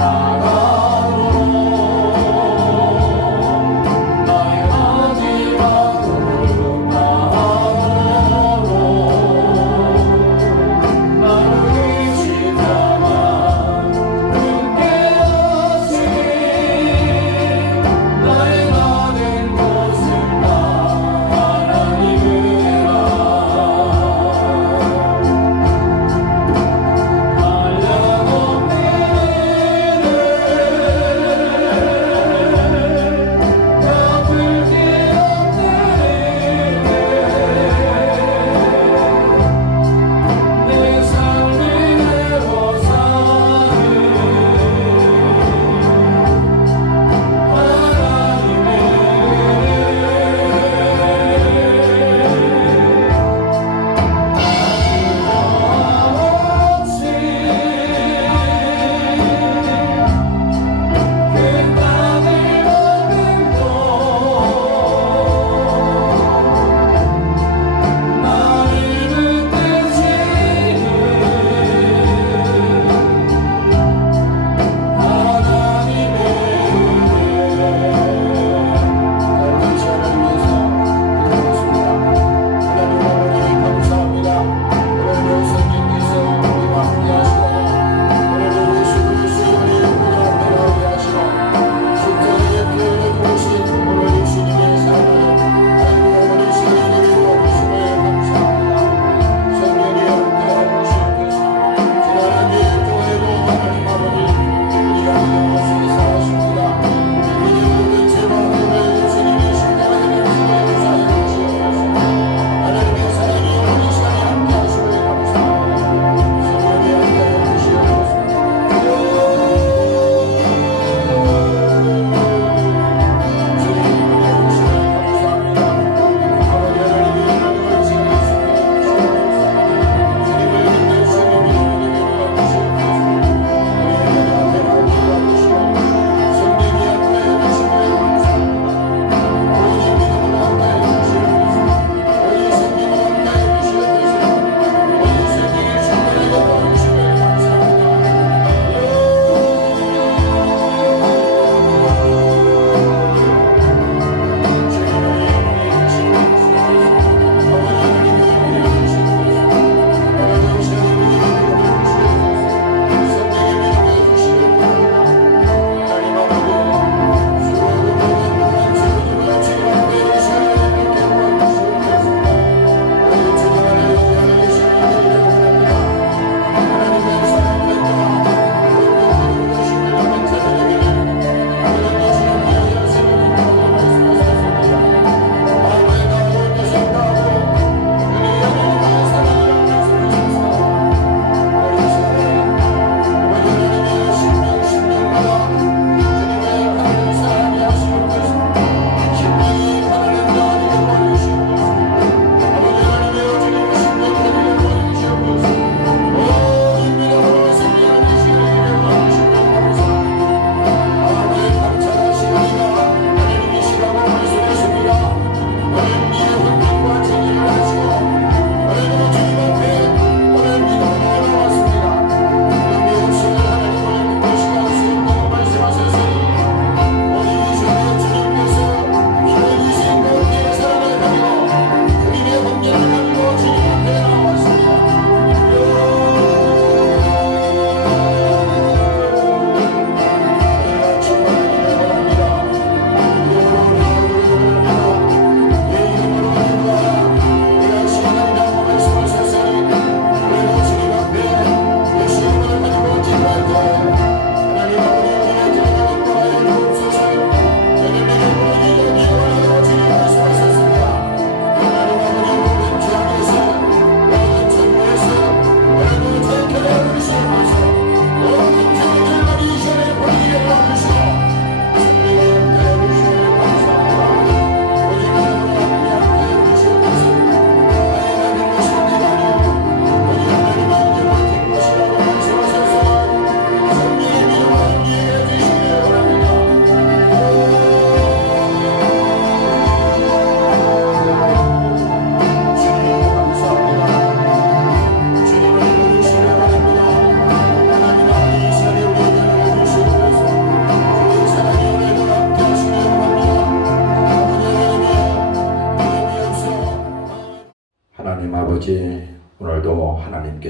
나가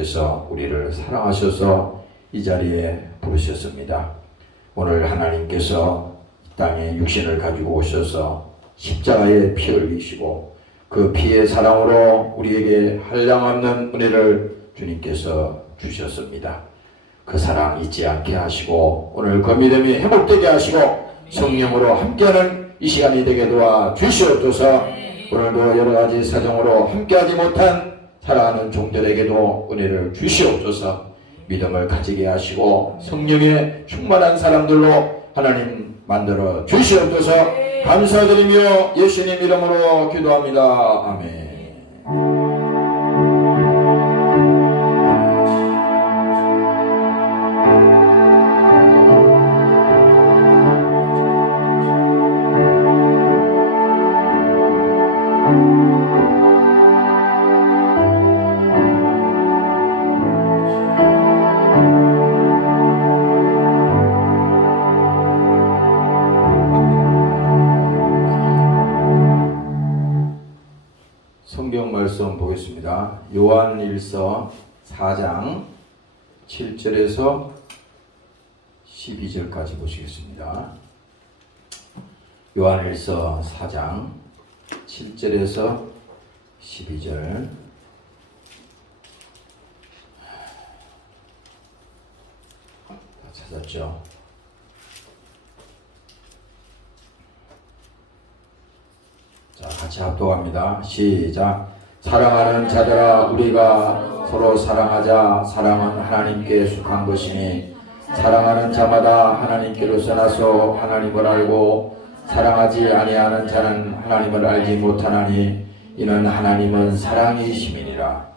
하나님께서 우리를 사랑하셔서 이 자리에 부르셨습니다. 오늘 하나님께서 이 땅에 육신을 가지고 오셔서 십자가에 피 흘리시고 그 피의 사랑으로 우리에게 한량없는 은혜를 주님께서 주셨습니다. 그 사랑 잊지 않게 하시고 오늘 그 믿음이 회복되게 하시고 성령으로 함께하는 이 시간이 되게 도와 주시옵소서. 오늘도 여러가지 사정으로 함께하지 못한 사랑하는 종들에게도 은혜를 주시옵소서. 믿음을 가지게 하시고 성령의 충만한 사람들로 하나님 만들어 주시옵소서. 감사드리며 예수님 이름으로 기도합니다. 아멘. 성경 말씀 보겠습니다. 요한일서 4장 7절에서 12절까지 보시겠습니다. 요한일서 4장 7절에서 12절. 다 찾았죠? 자, 같이 합독합니다. 시작. 사랑하는 자들아, 우리가 서로 사랑하자. 사랑은 하나님께 속한 것이니 사랑하는 자마다 하나님께로서 나서 하나님을 알고 사랑하지 아니하는 자는 하나님을 알지 못하나니 이는 하나님은 사랑이심이니라.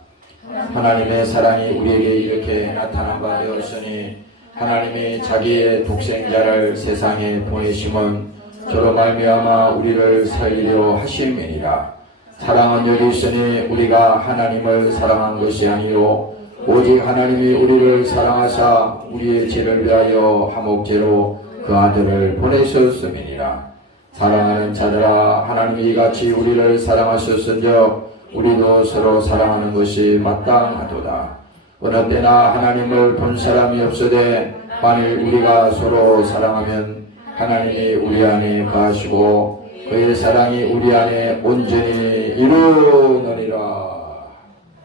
하나님의 사랑이 우리에게 이렇게 나타난 바 되었으니 하나님이 자기의 독생자를 세상에 보내심은 저로 말미암아 우리를 살리려 하심이니라. 사랑은 여기 있으니 우리가 하나님을 사랑한 것이 아니요 오직 하나님이 우리를 사랑하사 우리의 죄를 위하여 화목제로 그 아들을 보내셨음이니라. 사랑하는 자들아, 하나님이 이같이 우리를 사랑하셨은즉 우리도 서로 사랑하는 것이 마땅하도다. 어느 때나 하나님을 본 사람이 없으되 만일 우리가 서로 사랑하면 하나님이 우리 안에 거하시고 그의 사랑이 우리 안에 온전히 이루느니라.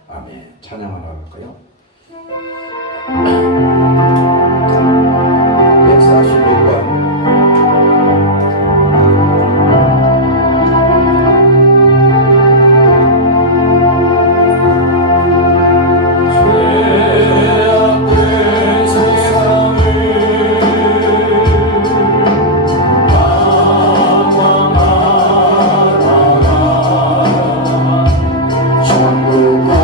아멘. 찬양 하나 할까요? 146번. 전부가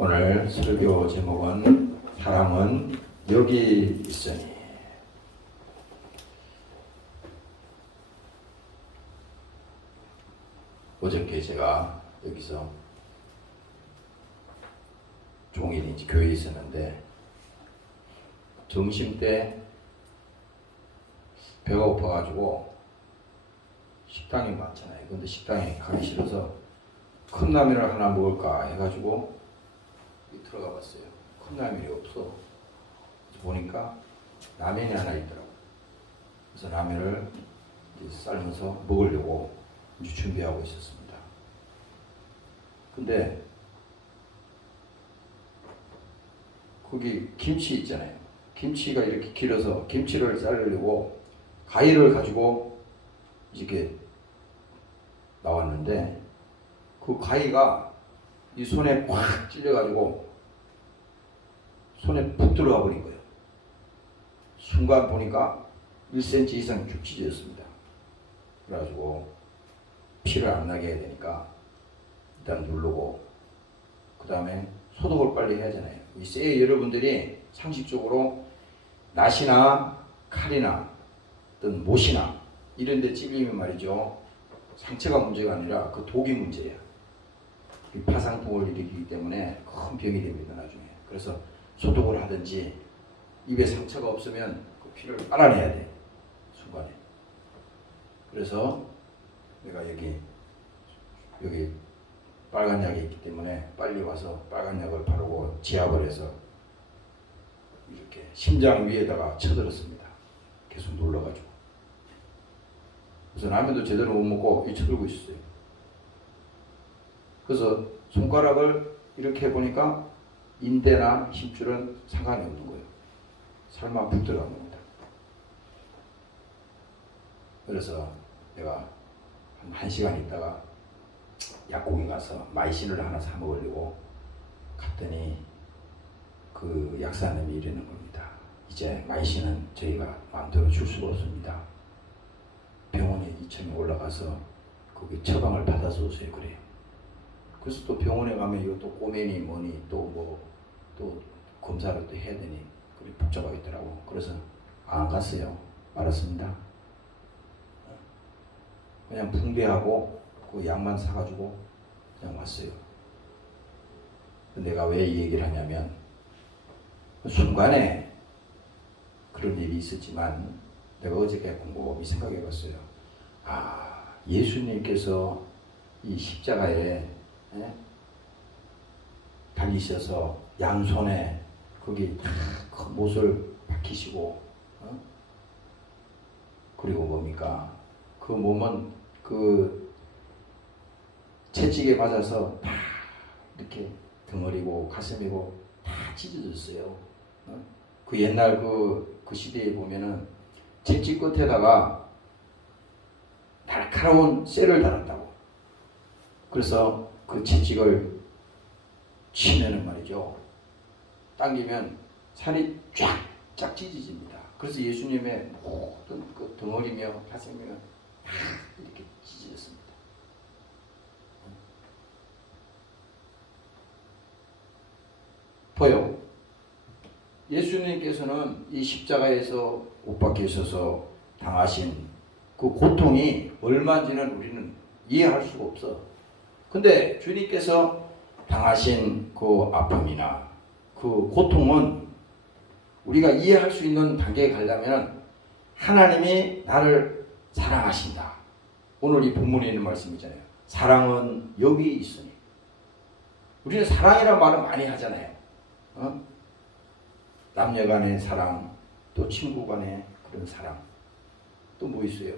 오늘 설교 제목은 사랑은 여기 있으니. 어저께 제가 여기서 종일인지 교회에 있었는데 점심 때 배가 고파가지고 식당이 많잖아요. 근데 식당에 가기 싫어서 컵라면을 하나 먹을까 해가지고 들어가 봤어요. 컵라면이 없어. 그래서 보니까 라면이 하나 있더라고요. 그래서 라면을 삶아서 먹으려고 이제 준비하고 있었습니다. 근데 거기 김치 있잖아요. 김치가 이렇게 길어서 김치를 자르려고 가위를 가지고 이렇게 나왔는데 그 가위가 이 손에 꽉 찔려가지고 손에 푹 들어가 버린 거예요. 순간 보니까 1cm 이상 쭉 찢어졌습니다. 그래가지고 피를 안 나게 해야 되니까 일단 누르고 그 다음에 소독을 빨리 해야 하잖아요. 이 여러분들이 상식적으로 낫이나 칼이나 어떤 못이나 이런 데 찔리면 말이죠. 상처가 문제가 아니라 그 독이 문제야. 파상풍을 일으키기 때문에 큰 병이 됩니다. 나중에. 그래서 소독을 하든지 입에 상처가 없으면 그 피를 빨아내야 돼. 순간에. 그래서 내가 여기 빨간 약이 있기 때문에 빨리 와서 빨간 약을 바르고 지압을 해서 이렇게 심장 위에다가 쳐들었습니다. 계속 눌러가지고. 그래서 라면도 제대로 못 먹고 이 쳐들고 있었어요. 그래서 손가락을 이렇게 해보니까 인대나 힘줄은 상관이 없는 거예요. 살만 푹 들어간 겁니다. 그래서 내가 한 1시간 있다가 약국에 가서 마이신을 하나 사 먹으려고 갔더니 그 약사님이 이러는 겁니다. 이제 마이신은 저희가 마음대로 줄 수가 없습니다. 병원에 이참에 올라가서 거기 처방을 받아서 오세요. 그래요. 그래서 또 병원에 가면 이것도 꼬매니 뭐니 또 검사를 또 해야 되니 그리 복잡하겠더라고. 그래서 안 갔어요. 알았습니다. 그냥 붕대하고 그 약만 사가지고 그냥 왔어요. 내가 왜 이 얘기를 하냐면 순간에 그런 일이 있었지만 내가 어저께 곰곰이 생각해 봤어요. 아, 예수님께서 이 십자가에 달리셔서 양손에 거기 큰 못을 박히시고 그리고 뭡니까? 그 몸은 그 채찍에 맞아서 다 이렇게 덩어리고 가슴이고 다 찢어졌어요. 그 옛날 그 시대에 보면은 채찍 끝에다가 날카로운 쇠를 달았다고. 그래서 그 채찍을 치면은 말이죠. 당기면 살이 쫙 찢어집니다. 그래서 예수님의 모든 그 덩어리며 가슴이며 다 이렇게 찢어졌습니다. 보여. 예수님께서는 이 십자가에서 못 박히셔서 당하신 그 고통이 얼마인지는 우리는 이해할 수가 없어. 근데 주님께서 당하신 그 아픔이나 그 고통은 우리가 이해할 수 있는 단계에 가려면 하나님이 나를 사랑하신다. 오늘 이 본문에 있는 말씀이잖아요. 사랑은 여기 있으니. 우리는 사랑이라는 말을 많이 하잖아요. 남녀 간의 사랑, 또 친구 간의 그런 사랑. 또 뭐 있어요?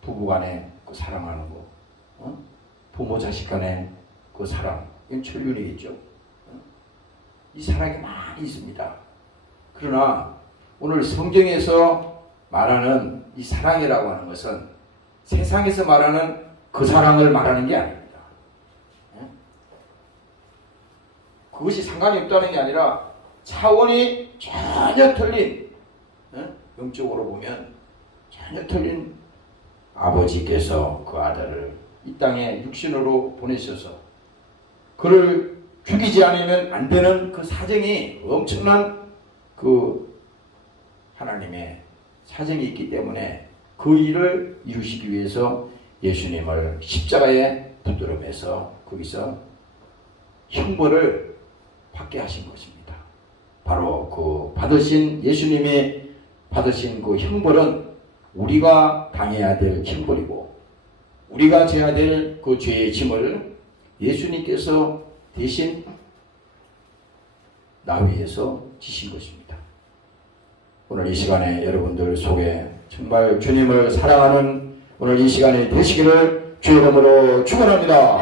부부 간에 그 사랑하는 거. 부모 자식 간에 그 사랑. 이건 천륜이겠죠. 이 사랑이 많이 있습니다. 그러나 오늘 성경에서 말하는 이 사랑이라고 하는 것은 세상에서 말하는 그 사랑을 말하는 게 아닙니다. 그것이 상관이 없다는 게 아니라 차원이 전혀 틀린, 영적으로 보면 전혀 틀린 아버지께서 그 아들을 이 땅에 육신으로 보내셔서 그를 죽이지 않으면 안 되는 그 사정이 엄청난 그 하나님의 사정이 있기 때문에 그 일을 이루시기 위해서 예수님을 십자가에 붙들어매서 거기서 형벌을 받게 하신 것입니다. 바로 그 받으신 예수님이 받으신 그 형벌은 우리가 당해야 될 형벌이고 우리가 져야 될 그 죄의 짐을 예수님께서 대신 나 위해서 지신 것입니다. 오늘 이 시간에 여러분들 속에 정말 주님을 사랑하는 오늘 이 시간이 되시기를 주의 이름으로 축원합니다.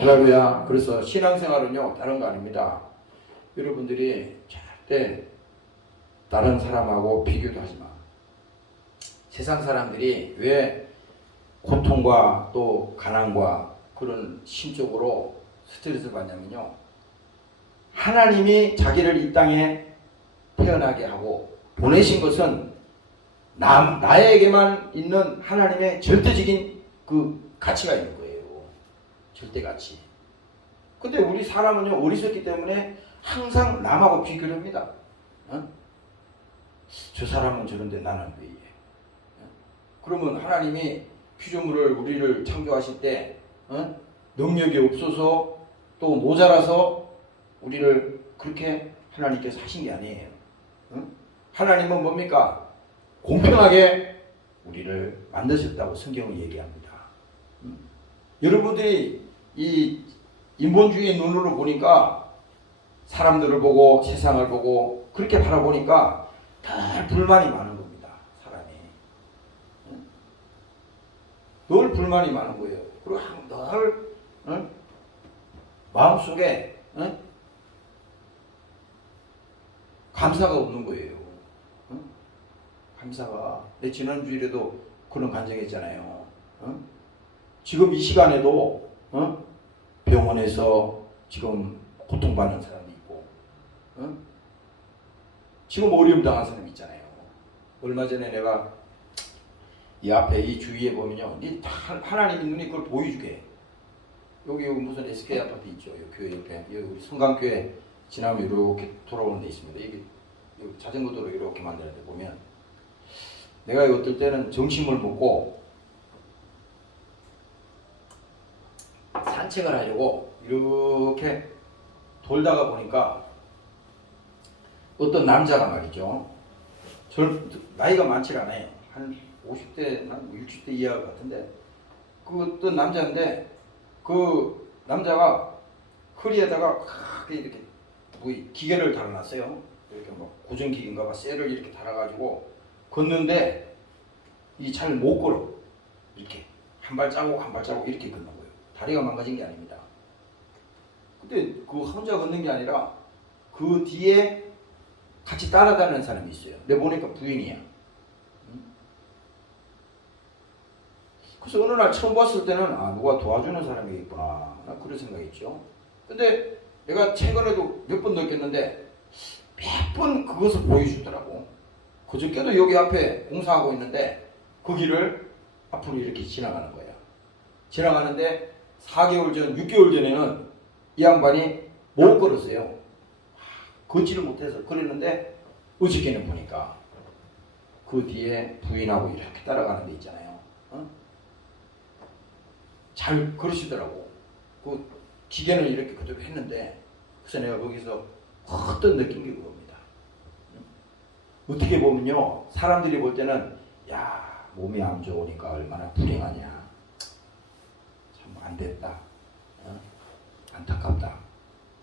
할렐루야. 그래서 신앙생활은요 다른 거 아닙니다. 여러분들이 절대 다른 사람하고 비교도 하지 마. 세상 사람들이 왜 고통과 또 가난과 그런 심적으로 스트레스를 받냐면요. 하나님이 자기를 이 땅에 태어나게 하고 보내신 것은 나에게만 있는 하나님의 절대적인 그 가치가 있는 거예요. 절대 가치. 근데 우리 사람은요 어리석기 때문에 항상 남하고 비교를 합니다. 저 사람은 저런데 나는 왜 이래? 그러면 하나님이 피조물을 우리를 창조하실 때 능력이 없어서 또 모자라서 우리를 그렇게 하나님께서 하신 게 아니에요. 하나님은 뭡니까? 공평하게 우리를 만드셨다고 성경은 얘기합니다. 여러분들이 이 인본주의 눈으로 보니까 사람들을 보고 세상을 보고 그렇게 바라보니까 늘 불만이 많은 겁니다. 사람이. 늘 불만이 많은 거예요. 그리고 늘 마음속에 감사가 없는 거예요. 감사가. 내 지난주일에도 그런 감정이 있잖아요. 지금 이 시간에도 병원에서 지금 고통받는 사람이 있고 지금 어려움 당한 사람이 있잖아요. 얼마 전에 내가 이 앞에 이 주위에 보면요, 하나님이 눈이 그걸 보여주게. 여기 무슨 SK 아파트 있죠. 여기 교회 옆에 여기 우리 성강교회 지나면 이렇게 돌아오는 데 있습니다. 여기 자전거 도로 이렇게 만드는데 보면 내가 어떨 때는 점심을 먹고 산책을 하려고 이렇게 돌다가 보니까 어떤 남자가 말이죠. 나이가 많지 않아요. 한 50대, 한 60대 이하 같은데 그 어떤 남자인데 그 남자가 허리에다가 이렇게 기계를 달아놨어요. 이렇게 뭐 고정기계인가 봐. 쇠를 이렇게 달아가지고 걷는데 이 잘 못 걸어. 이렇게 한 발자국 한 발자국 이렇게 걷는 거예요. 다리가 망가진 게 아닙니다. 근데 그 혼자 걷는 게 아니라 그 뒤에 같이 따라다니는 사람이 있어요. 내가 보니까 부인이야. 그래서 어느 날 처음 봤을 때는 누가 도와주는 사람이겠구나 그런 생각이죠. 근데 내가 최근에도 몇 번 느꼈는데 몇 번 그것을 보여주더라고. 그저께도 여기 앞에 공사하고 있는데 거기를 앞으로 이렇게 지나가는 거야. 지나가는데 4개월 전, 6개월 전에는 이 양반이 못 걸었어요. 걷지를 못해서 그랬는데 어저께는 보니까 그 뒤에 부인하고 이렇게 따라가는 데 있잖아요. 잘 걸으시더라고. 그 기계는 이렇게 그대로 했는데 그래서 내가 거기서 어떤 느낀 게 그겁니다. 어떻게 보면요 사람들이 볼 때는 야 몸이 안 좋으니까 얼마나 불행하냐, 참 안됐다, 안타깝다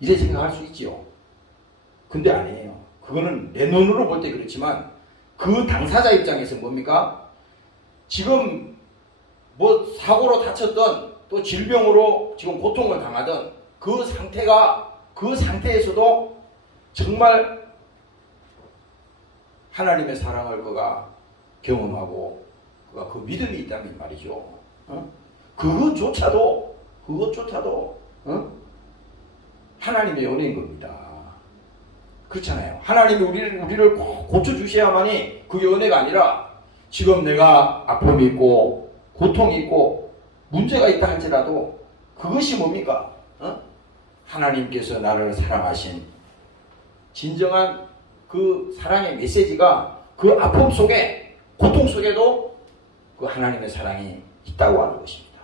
이래 생각할 수 있지요. 근데 아니에요. 그거는 내 눈으로 볼 때 그렇지만 그 당사자 입장에서 뭡니까? 지금 뭐 사고로 다쳤던 또 질병으로 지금 고통을 당하던 그 상태에서도 정말 하나님의 사랑을 그가 경험하고 그가 그 믿음이 있다면 말이죠. 그것조차도 하나님의 은혜인 겁니다. 그렇잖아요. 하나님이 우리를 고쳐주셔야만이 그게 은혜가 아니라 지금 내가 아픔이 있고 고통이 있고 문제가 있다 할지라도 그것이 뭡니까? 하나님께서 나를 사랑하신 진정한 그 사랑의 메시지가 그 아픔 속에, 고통 속에도 그 하나님의 사랑이 있다고 하는 것입니다.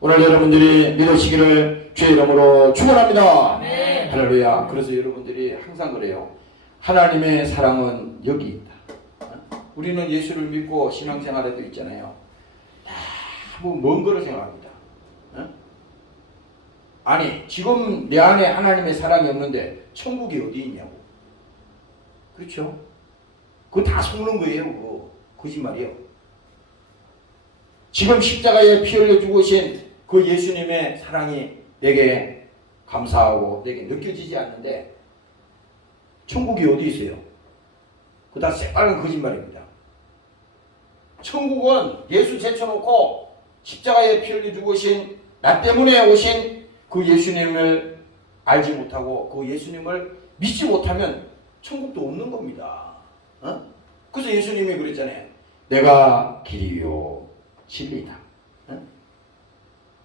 오늘 여러분들이 믿으시기를 주의 이름으로 축원합니다. 네. 할렐루야. 그래서 여러분들이 항상 그래요. 하나님의 사랑은 여기 있다. 우리는 예수를 믿고 신앙생활에도 있잖아요. 너무 먼 거를 생각합니다. 아니, 지금 내 안에 하나님의 사랑이 없는데 천국이 어디 있냐고. 그렇죠? 그거 다 속는 거예요. 그거 거짓말이에요. 지금 십자가에 피 흘려 죽으신 그 예수님의 사랑이 내게 감사하고 내게 느껴지지 않는데 천국이 어디 있어요? 그거 다 새빨간 거짓말입니다. 천국은 예수 제쳐놓고 십자가에 피 흘려 죽으신 나 때문에 오신 그 예수님을 알지 못하고 그 예수님을 믿지 못하면 천국도 없는 겁니다. 그래서 예수님이 그랬잖아요. 내가 길이요 진리다.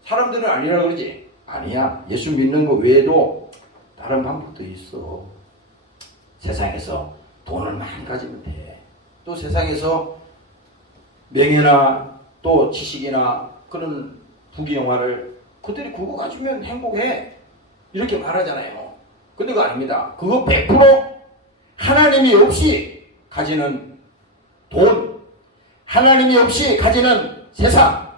사람들은 아니라 그러지. 아니야. 예수 믿는 거 외에도 다른 방법도 있어. 세상에서 돈을 많이 가지면 돼. 또 세상에서 명예나 또 지식이나 그런 부귀영화를 그들이 그거 가지면 행복해. 이렇게 말하잖아요. 근데 그거 아닙니다. 그거 100% 하나님이 없이 가지는 돈, 하나님이 없이 가지는 세상,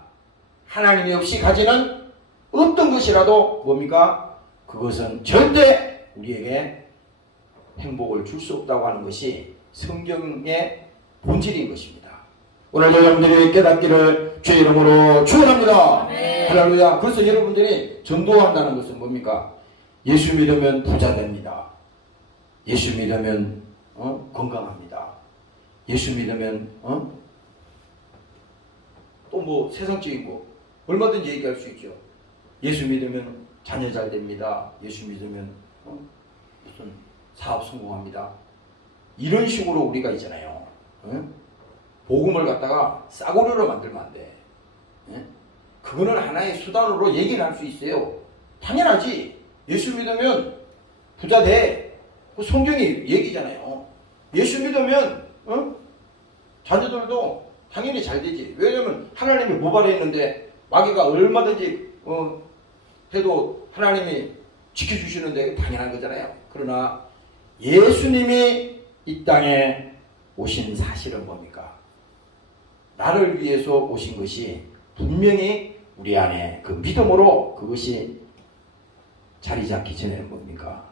하나님이 없이 가지는 어떤 것이라도 뭡니까? 그것은 절대 우리에게 행복을 줄 수 없다고 하는 것이 성경의 본질인 것입니다. 오늘 여러분들이 깨닫기를 주의 이름으로 축원합니다. 네. 할렐루야. 그래서 여러분들이 전도한다는 것은 뭡니까? 예수 믿으면 부자 됩니다. 예수 믿으면 건강합니다. 예수 믿으면 또 뭐 세상적인 거 얼마든지 얘기할 수 있죠. 예수 믿으면 자녀 잘 됩니다. 예수 믿으면 무슨 사업 성공합니다. 이런 식으로 우리가 있잖아요. 복음을 갖다가 싸구려로 만들면 안 돼. 그거는 하나의 수단으로 얘기는 할 수 있어요. 당연하지. 예수 믿으면 부자 돼. 그 성경이 얘기잖아요. 예수 믿으면 자녀들도 당연히 잘 되지. 왜냐면 하나님이 모발했는데 마귀가 얼마든지 해도 하나님이 지켜주시는데 당연한 거잖아요. 그러나 예수님이 이 땅에 오신 사실은 뭡니까? 나를 위해서 오신 것이 분명히 우리 안에 그 믿음으로 그것이 자리 잡기 전에는 뭡니까?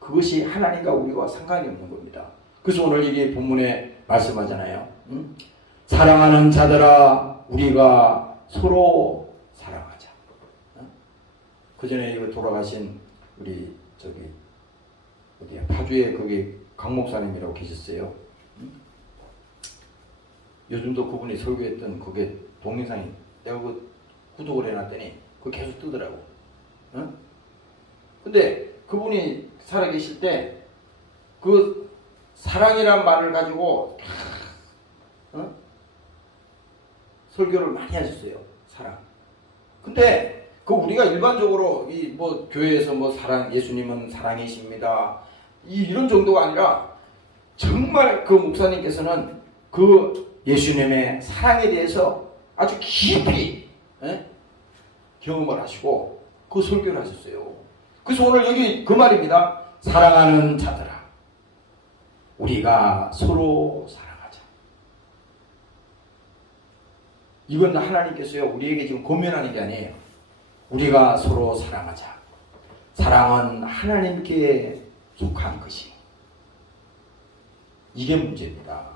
그것이 하나님과 우리와 상관이 없는 겁니다. 그래서 오늘 이게 본문에 말씀하잖아요. 사랑하는 자들아 우리가 서로 사랑하자. 그 전에 이거 돌아가신 우리 저기 어디야 파주에 거기 강 목사님이라고 계셨어요. 요즘도 그분이 설교했던 그게 동영상이 내가 그 구독을 해놨더니 그거 계속 뜨더라고. 근데 그분이 살아계실 때 그 사랑이란 말을 가지고 설교를 많이 하셨어요. 사랑. 근데 그 우리가 일반적으로 이 뭐 교회에서 뭐 사랑 예수님은 사랑이십니다. 이런 정도가 아니라 정말 그 목사님께서는 그 예수님의 사랑에 대해서 아주 깊이 경험을 하시고 그 설교를 하셨어요. 그래서 오늘 여기 그 말입니다. 사랑하는 자들아 우리가 서로 사랑하자. 이건 하나님께서요 우리에게 지금 권면하는 게 아니에요. 우리가 서로 사랑하자. 사랑은 하나님께 속한 것이. 이게 문제입니다.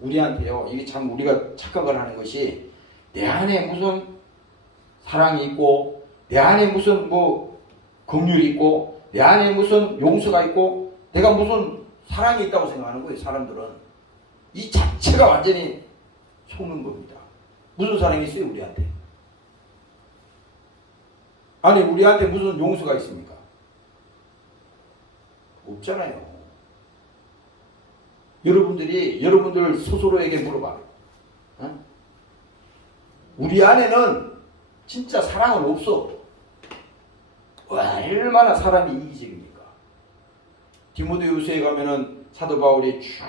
우리한테요 이게 참 우리가 착각을 하는 것이 내 안에 무슨 사랑이 있고 내 안에 무슨 뭐 긍휼이 있고 내 안에 무슨 용서가 있고 내가 무슨 사랑이 있다고 생각하는 거예요. 사람들은 이 자체가 완전히 속는 겁니다. 무슨 사랑이 있어요 우리한테? 아니 우리한테 무슨 용서가 있습니까? 없잖아요. 여러분들 스스로에게 물어봐. 우리 안에는 진짜 사랑은 없어. 얼마나 사람이 이기적입니까? 디모데후서에 가면은 사도 바울이 쭉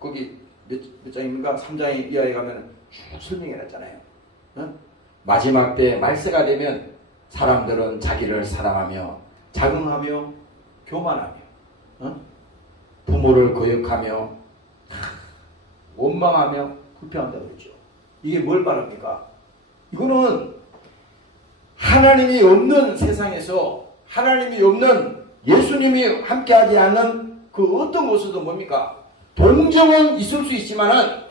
거기 몇 장입니까? 3장 이하에 가면은 쭉 설명해 놨잖아요. 어? 마지막 때 말세가 되면 사람들은 자기를 사랑하며 자긍하며 교만하며 부모를 거역하며 원망하며 불평한다고 그랬죠. 이게 뭘 말합니까? 이거는 하나님이 없는 세상에서 하나님이 없는 예수님이 함께하지 않는 그 어떤 곳에도 뭡니까? 동정은 있을 수 있지만은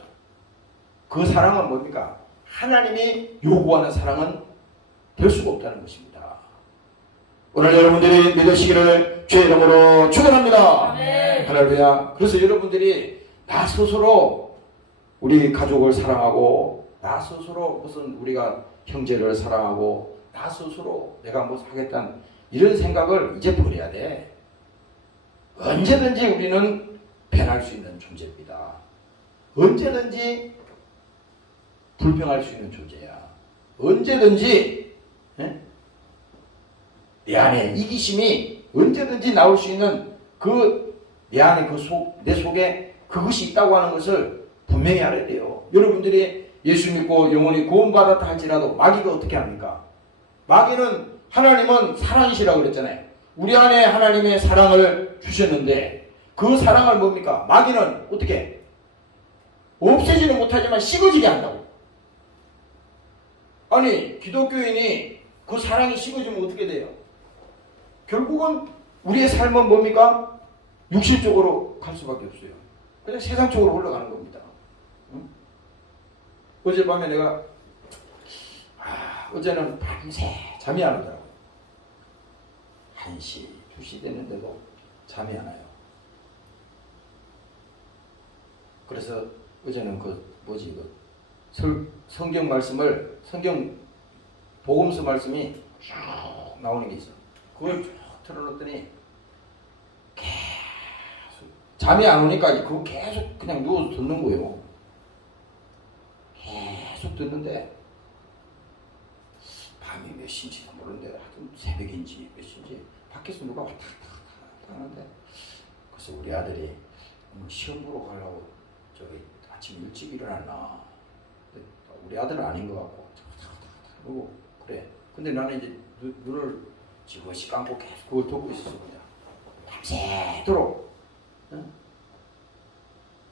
그 사랑은 뭡니까? 하나님이 요구하는 사랑은 될 수가 없다는 것입니다. 오늘 여러분들이 믿으시기를 주의 이름으로 축원합니다. 할렐루야. 그래서 여러분들이 나 스스로 우리 가족을 사랑하고 나 스스로 무슨 우리가 형제를 사랑하고 나 스스로 내가 뭐 하겠다는 이런 생각을 이제 버려야 돼. 언제든지 우리는 변할 수 있는 존재입니다. 언제든지 불평할 수 있는 존재야. 언제든지 내 안에 이기심이 언제든지 나올 수 있는 내 안에 내 속에 그것이 있다고 하는 것을 분명히 알아야 돼요. 여러분들이 예수 믿고 영원히 구원받았다 할지라도 마귀가 어떻게 합니까? 마귀는 하나님은 사랑이시라고 그랬잖아요. 우리 안에 하나님의 사랑을 주셨는데 그 사랑을 뭡니까? 마귀는 어떻게? 없애지는 못하지만 식어지게 한다고. 아니 기독교인이 그 사랑이 식어지면 어떻게 돼요? 결국은 우리의 삶은 뭡니까? 육실적으로 갈 수밖에 없어요. 그냥 세상 쪽으로 올라가는 겁니다. 응? 어젯밤에 내가 어제는 밤새 잠이 안 오더라고요. 1시, 2시 됐는데도 잠이 안 와요. 그래서 어제는 성경 말씀을 복음서 말씀이 쭉 나오는 게 있어. 그걸 쭉 틀어놓더니 계속 잠이 안 오니까 그거 계속 그냥 누워서 듣는 거예요. 계속 듣는데 밤이 몇 시인지도 모르는데 하여튼 새벽인지 몇 시인지 밖에서 누가 왔다 갔다 하는데 그래서 우리 아들이 시험 보러 가려고 저기 아침 일찍 일어났나. 우리 아들은 아닌 것 같고 그러고 그래. 근데 나는 이제 눈을 지그시 감고 계속 그걸 듣고 있었어. 그냥 밤새도록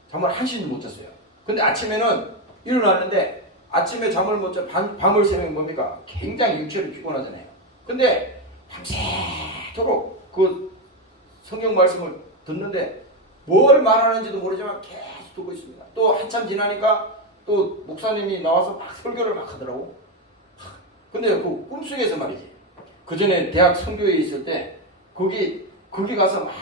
잠을 한시도 못 잤어요. 근데 아침에는 일어났는데 아침에 잠을 못 자 밤을 새면 뭡니까? 굉장히 육체로 피곤하잖아요. 근데 밤새도록 그 성경 말씀을 듣는데 뭘 말하는지도 모르지만 계속 듣고 있습니다. 또 한참 지나니까 또 목사님이 나와서 막 설교를 막 하더라고. 근데 그 꿈속에서 말이지. 그 전에 대학 선교에 있을 때 거기 가서 막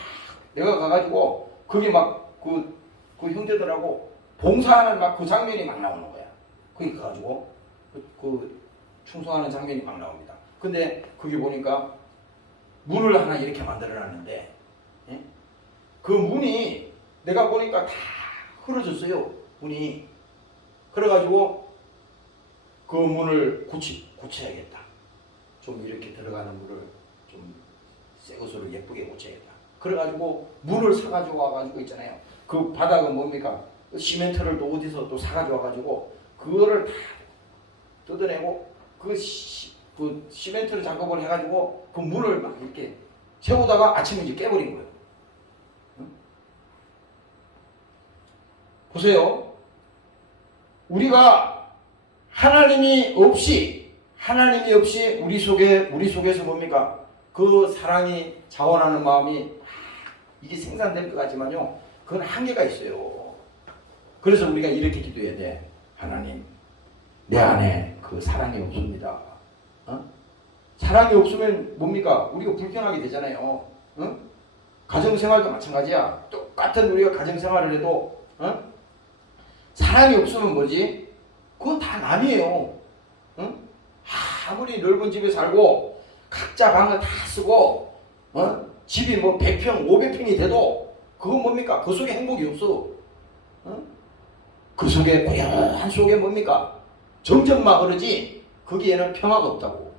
내가 가가지고 거기 막 그 형제들하고 봉사하는 막 그 장면이 막 나오는 거야. 거기 가가지고 그 충성하는 장면이 막 나옵니다. 근데 거기 보니까 문을 하나 이렇게 만들어놨는데 그 문이 내가 보니까 다 흐려졌어요. 문이. 그래가지고 그 문을 고쳐야겠다. 좀 이렇게 들어가는 문을 좀 새 것으로 예쁘게 고쳐야겠다. 그래가지고 문을 사가지고 와가지고 있잖아요. 그 바닥은 뭡니까? 시멘트를 또 어디서 또 사가지고 와가지고 그거를 다 뜯어내고 그 시멘트를 작업을 해가지고 그 문을 막 이렇게 세우다가 아침에 이제 깨버린 거예요. 응? 보세요. 우리가 하나님이 없이 우리 속에서 뭡니까? 그 사랑이 자원하는 마음이 이게 생산될 것 같지만요. 그건 한계가 있어요. 그래서 우리가 이렇게 기도해야 돼. 하나님, 내 안에 그 사랑이 없습니다. 사랑이 없으면 뭡니까? 우리가 불평하게 되잖아요. 가정생활도 마찬가지야. 똑같은 우리가 가정생활을 해도 사랑이 없으면 뭐지? 그건 다 남이에요. 아무리 넓은 집에 살고 각자 방을 다 쓰고 집이 뭐 100평, 500평이 돼도 그건 뭡니까? 그 속에 행복이 없어. 그 속에 고요한 속에 뭡니까? 정적만 흐르지 거기에는 평화가 없다고.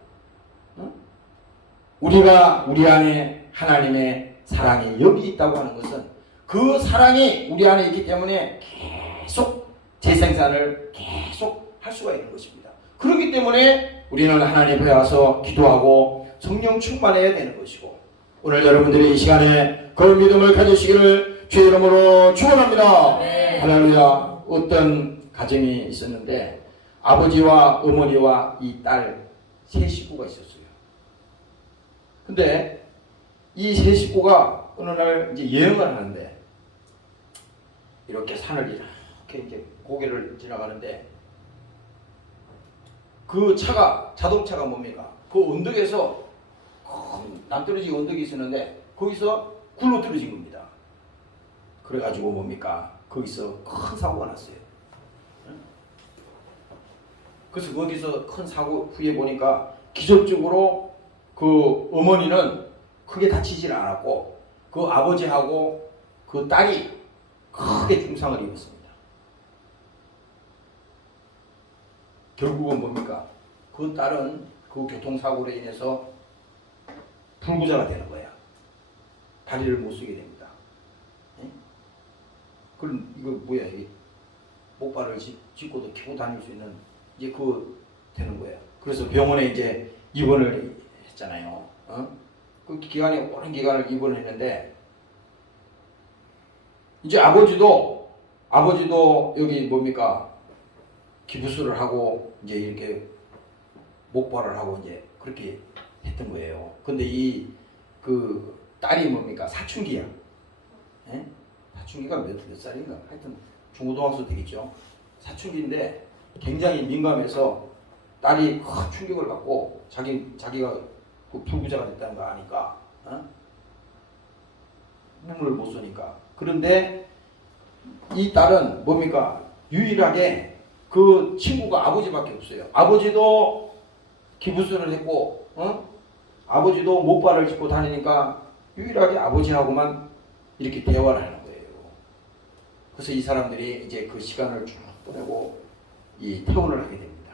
우리가 우리 안에 하나님의 사랑이 여기 있다고 하는 것은 그 사랑이 우리 안에 있기 때문에 계속 재생산을 계속 할 수가 있는 것입니다. 그렇기 때문에 우리는 하나님 앞에 와서 기도하고 성령 충만해야 되는 것이고, 오늘 여러분들이 이 시간에 그 믿음을 가지시기를 주의 이름으로 축원합니다. 네. 할렐루야. 어떤 가정이 있었는데 아버지와 어머니와 이 딸 세 식구가 있었어요. 근데 이 세 식구가 어느 날 이제 여행을 하는데 이렇게 산을 이렇게 이제 고개를 지나가는데 그 차가, 자동차가 뭡니까? 그 언덕에서 큰 남떨어진 언덕이 있었는데 거기서 굴러 떨어진 겁니다. 그래가지고 뭡니까? 거기서 큰 사고가 났어요. 그래서 거기서 큰 사고 후에 보니까 기적적으로 그 어머니는 크게 다치질 않았고 그 아버지하고 그 딸이 크게 중상을 입었습니다. 결국은 뭡니까? 그 딸은 그 교통사고로 인해서 불구자가 되는 거야. 다리를 못 쓰게 됩니다. 네? 그럼 이거 뭐야? 이게 목발을 짚고도 키고 다닐 수 있는 이제 그 되는 거예요. 그래서 병원에 이제 입원을 했잖아요. 그 기간에 오랜 기간을 입원을 했는데 이제 아버지도 여기 뭡니까? 기부술을 하고 이제 이렇게 목발을 하고 이제 그렇게 했던 거예요. 근데 이 그 딸이 뭡니까? 사춘기야. 예? 사춘기가 몇 살인가? 하여튼 중고등학생 되겠죠. 사춘기인데 굉장히 민감해서 딸이 큰 충격을 받고 자기가 그 불구자가 됐다는 거 아니까 몸을 못 쓰니까. 그런데 이 딸은 뭡니까? 유일하게 그 친구가 아버지밖에 없어요. 아버지도 기부술을 했고 아버지도 목발을 짚고 다니니까 유일하게 아버지하고만 이렇게 대화를 하는 거예요. 그래서 이 사람들이 이제 그 시간을 쭉 보내고 이 퇴원을 하게 됩니다.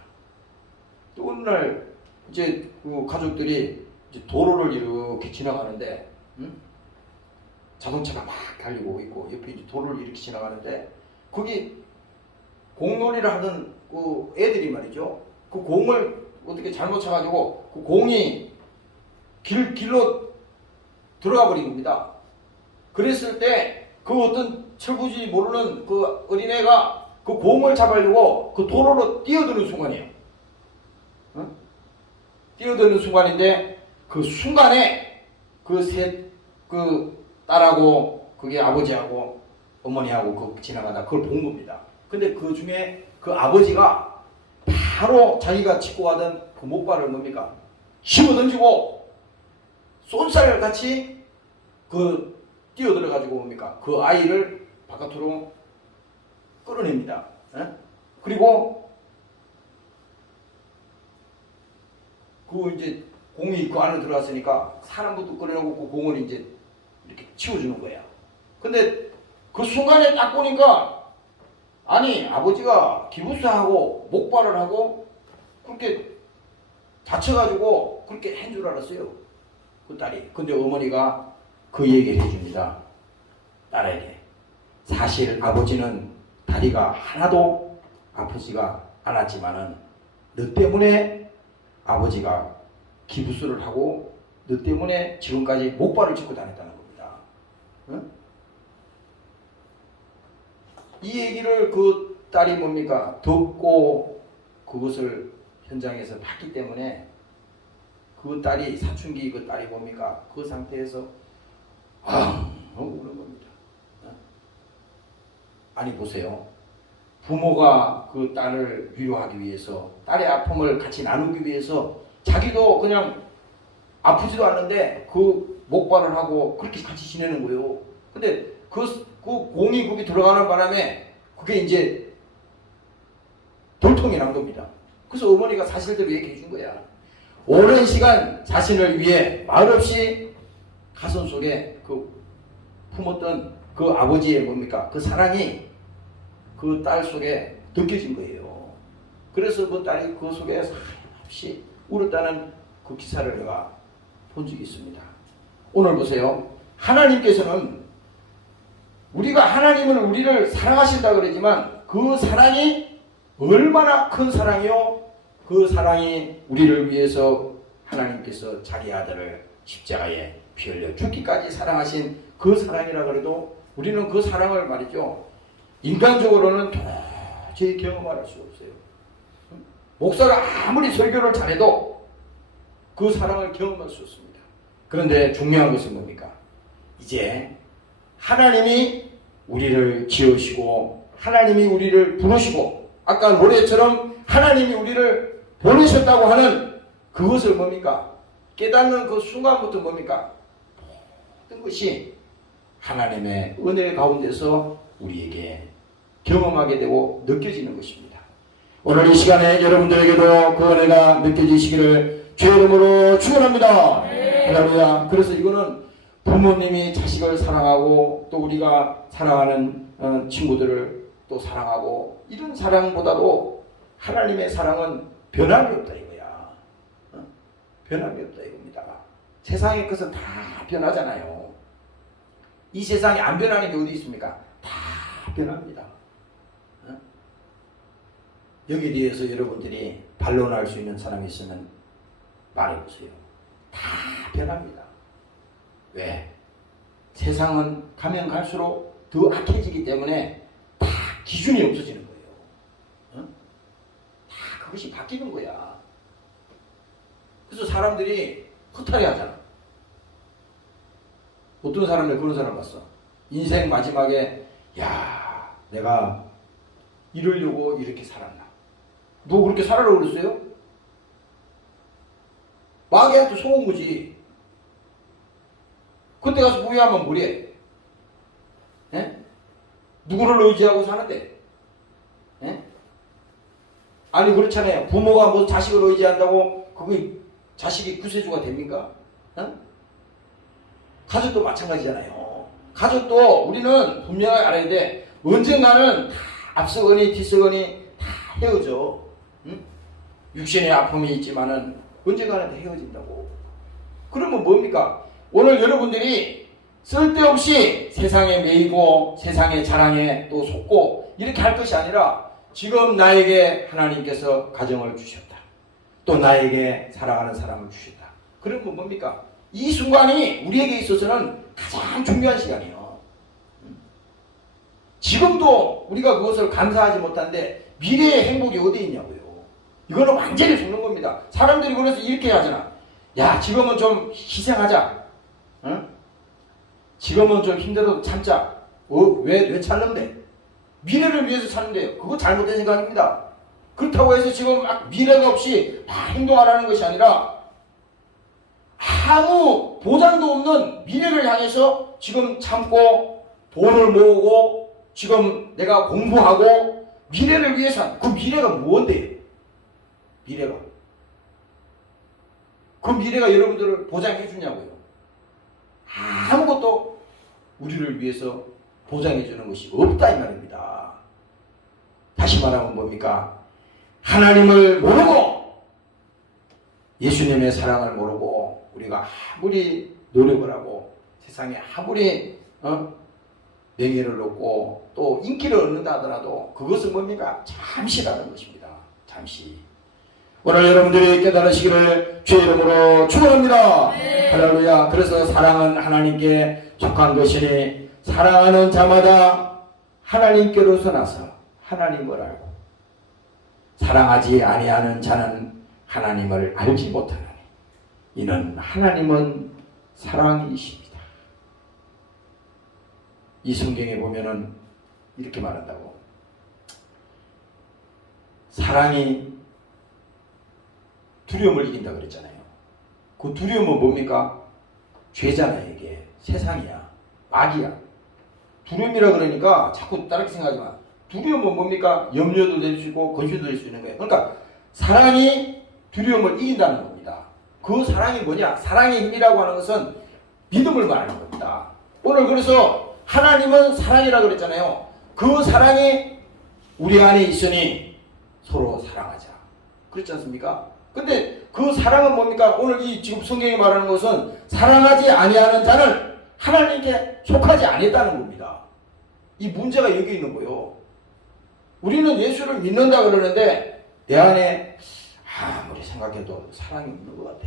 또 어느 날 이제 그 가족들이 이제 도로를 이렇게 지나가는데 자동차가 막 달리고 있고 옆에 이제 도로를 이렇게 지나가는데 거기 공놀이를 하던 그 애들이 말이죠. 그 공을 어떻게 잘못 쳐가지고 그 공이 길로 들어가 버린 겁니다. 그랬을 때 그 어떤 철부지 모르는 그 어린애가 그 공을 잡으려고 그 도로로 뛰어드는 순간이에요. 뛰어드는 순간인데 그 순간에 그 딸하고 그게 아버지하고 어머니하고 그 지나가다 그걸 본 겁니다. 근데 그 중에 그 아버지가 바로 자기가 짚고 가던 그 목발을 뭡니까? 집어 던지고 쏜살 같이 그 뛰어들어가지고 뭡니까? 그 아이를 바깥으로 끌어냅니다. 그리고 그 이제 공이 그 안에 들어왔으니까 사람부터 끌어내고 그 공을 이제 이렇게 치워주는 거야. 근데 그 순간에 딱 보니까 아니 아버지가 기부사하고 목발을 하고 그렇게 다쳐가지고 그렇게 한 줄 알았어요. 그 딸이. 근데 어머니가 그 얘기를 해줍니다. 딸에게. 사실 아버지는 다리가 하나도 아프지가 않았지만은 너 때문에 아버지가 기부술을 하고 너 때문에 지금까지 목발을 짚고 다녔다는 겁니다. 응? 이 얘기를 그 딸이 뭡니까? 듣고 그것을 현장에서 봤기 때문에 그 딸이 사춘기 그 딸이 뭡니까? 그 상태에서 우는 겁니다. 아니 보세요. 부모가 그 딸을 위로하기 위해서 딸의 아픔을 같이 나누기 위해서 자기도 그냥 아프지도 않는데 그 목발을 하고 그렇게 같이 지내는 거예요. 근데 그 공이 거기 들어가는 바람에 그게 이제 돌통이 난 겁니다. 그래서 어머니가 사실대로 얘기해 준 거야. 오랜 시간 자신을 위해 말없이 가슴 속에 그 품었던 그 아버지의 뭡니까? 그 사랑이 그 딸 속에 느껴진 거예요. 그래서 그 딸이 그 속에 사없이 울었다는 그 기사를 내가 본 적이 있습니다. 오늘 보세요. 하나님께서는 우리가 하나님은 우리를 사랑하신다 그러지만 그 사랑이 얼마나 큰 사랑이요? 그 사랑이 우리를 위해서 하나님께서 자기 아들을 십자가에 피 흘려 죽기까지 사랑하신 그 사랑이라 그래도 우리는 그 사랑을 말이죠. 인간적으로는 도저히 경험할 수 없어요. 목사가 아무리 설교를 잘해도 그 사랑을 경험할 수 없습니다. 그런데 중요한 것은 뭡니까? 이제 하나님이 우리를 지으시고 하나님이 우리를 부르시고 아까 노래처럼 하나님이 우리를 보내셨다고 하는 그것을 뭡니까? 깨닫는 그 순간부터 뭡니까? 모든 것이 하나님의 은혜 가운데서 우리에게 경험하게 되고 느껴지는 것입니다. 오늘 이 시간에 여러분들에게도 그 은혜가 느껴지시기를 주의 이름으로 축원합니다. 할렐루야. 그래서 이거는 부모님이 자식을 사랑하고 또 우리가 사랑하는 친구들을 또 사랑하고 이런 사랑보다도 하나님의 사랑은 변함이 없다 이거야. 변함이 없다 이겁니다. 세상의 것은 다 변하잖아요. 이 세상에 안 변하는 게 어디 있습니까? 다 변합니다. 여기에 대해서 여러분들이 반론할 수 있는 사람이 있으면 말해보세요. 다 변합니다. 왜? 세상은 가면 갈수록 더 악해지기 때문에 다 기준이 없어지는 거예요. 다 그것이 바뀌는 거야. 그래서 사람들이 허탈해 하잖아. 어떤 사람들 그런 사람 봤어. 인생 마지막에 야 내가 이러려고 이렇게 살았나. 너 그렇게 살아라고 그랬어요? 마귀한테 속은 거지. 그때 가서 후회하면 뭐래? 예? 누구를 의지하고 사는데? 예? 아니 그렇잖아요. 부모가 뭐 자식을 의지한다고 그게 자식이 구세주가 됩니까? 어? 가족도 마찬가지잖아요. 가족도 우리는 분명히 알아야 돼. 언젠가는 다 앞서거니 뒤서거니 다 헤어져. 응? 육신의 아픔이 있지만은 언젠가는 다 헤어진다고. 그러면 뭡니까? 오늘 여러분들이 쓸데없이 세상에 매이고 세상의 자랑에 또 속고 이렇게 할 것이 아니라 지금 나에게 하나님께서 가정을 주셨다. 또 나에게 사랑하는 사람을 주셨다. 그러면 뭡니까? 이 순간이 우리에게 있어서는 가장 중요한 시간이에요. 지금도 우리가 그것을 감사하지 못한데 미래의 행복이 어디 있냐고요. 이거는 완전히 죽는 겁니다. 사람들이 그래서 이렇게 하잖아. 야 지금은 좀 희생하자. 응? 지금은 좀 힘들어도 참자. 왜 참는데? 미래를 위해서 사는데요. 그거 잘못된 생각입니다. 그렇다고 해서 지금 막 미래가 없이 다 행동하라는 것이 아니라 아무 보장도 없는 미래를 향해서 지금 참고 돈을 모으고 지금 내가 공부하고 미래를 위해서 그 미래가 뭔데요? 미래가. 그 미래가 여러분들을 보장해 주냐고요. 아무것도 우리를 위해서 보장해 주는 것이 없다 이 말입니다. 다시 말하면 뭡니까? 하나님을 모르고 예수님의 사랑을 모르고 우리가 아무리 노력을 하고 세상에 아무리 명예를 얻고 또 인기를 얻는다 하더라도 그것은 뭡니까? 잠시라는 것입니다. 잠시. 오늘 여러분들이 깨달으시기를 주의 이름으로 축원합니다. 할렐루야. 그래서 사랑은 하나님께 속한 것이니 사랑하는 자마다 하나님께로서 나서 하나님을 알고 사랑하지 아니하는 자는 하나님을 알지 못하나니 이는 하나님은 사랑이십니다. 이 성경에 보면은 이렇게 말한다고. 사랑이 두려움을 이긴다 그랬잖아요. 그 두려움은 뭡니까? 죄잖아요. 이게 세상이야. 악이야. 두려움이라 그러니까 자꾸 다르게 생각하지 마. 두려움은 뭡니까? 염려도 될 수 있고 건조도 될 수 있는 거예요. 그러니까 사랑이 두려움을 이긴다는 겁니다. 그 사랑이 뭐냐? 사랑의 힘이라고 하는 것은 믿음을 말하는 겁니다. 오늘 그래서 하나님은 사랑이라 그랬잖아요. 그 사랑이 우리 안에 있으니 서로 사랑하자. 그렇지 않습니까? 근데 그 사랑은 뭡니까? 오늘 이 지금 성경이 말하는 것은 사랑하지 아니하는 자는 하나님께 속하지 아니했다는 겁니다. 이 문제가 여기 있는 거예요. 우리는 예수를 믿는다 그러는데 내 안에 아무리 생각해도 사랑이 없는 것 같아.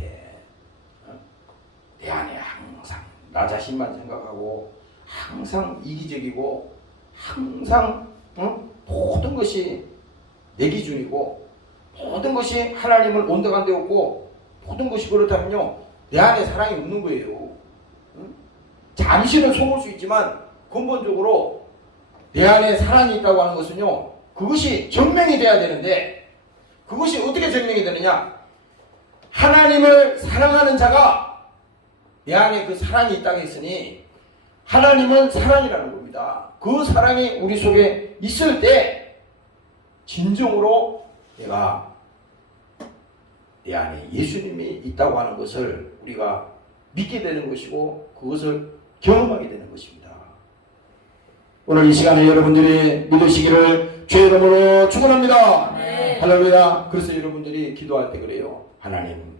내 안에 항상 나 자신만 생각하고 항상 이기적이고 항상 모든 것이 내 기준이고 모든 것이 하나님을 온데간데 없고 모든 것이 그렇다면요 내 안에 사랑이 없는 거예요. 잠시는 속을 수 있지만 근본적으로 내 안에 사랑이 있다고 하는 것은요 그것이 증명이 돼야 되는데 그것이 어떻게 증명이 되느냐? 하나님을 사랑하는 자가 내 안에 그 사랑이 있다고 했으니 하나님은 사랑이라는 겁니다. 그 사랑이 우리 속에 있을 때 진정으로 내가 내 안에 예수님이 있다고 하는 것을 우리가 믿게 되는 것이고 그것을 경험하게 되는 것입니다. 오늘 이 시간에 여러분들이 믿으시기를 주의 이름으로 축원합니다. 네. 할렐루야. 그래서 여러분들이 기도할 때 그래요. 하나님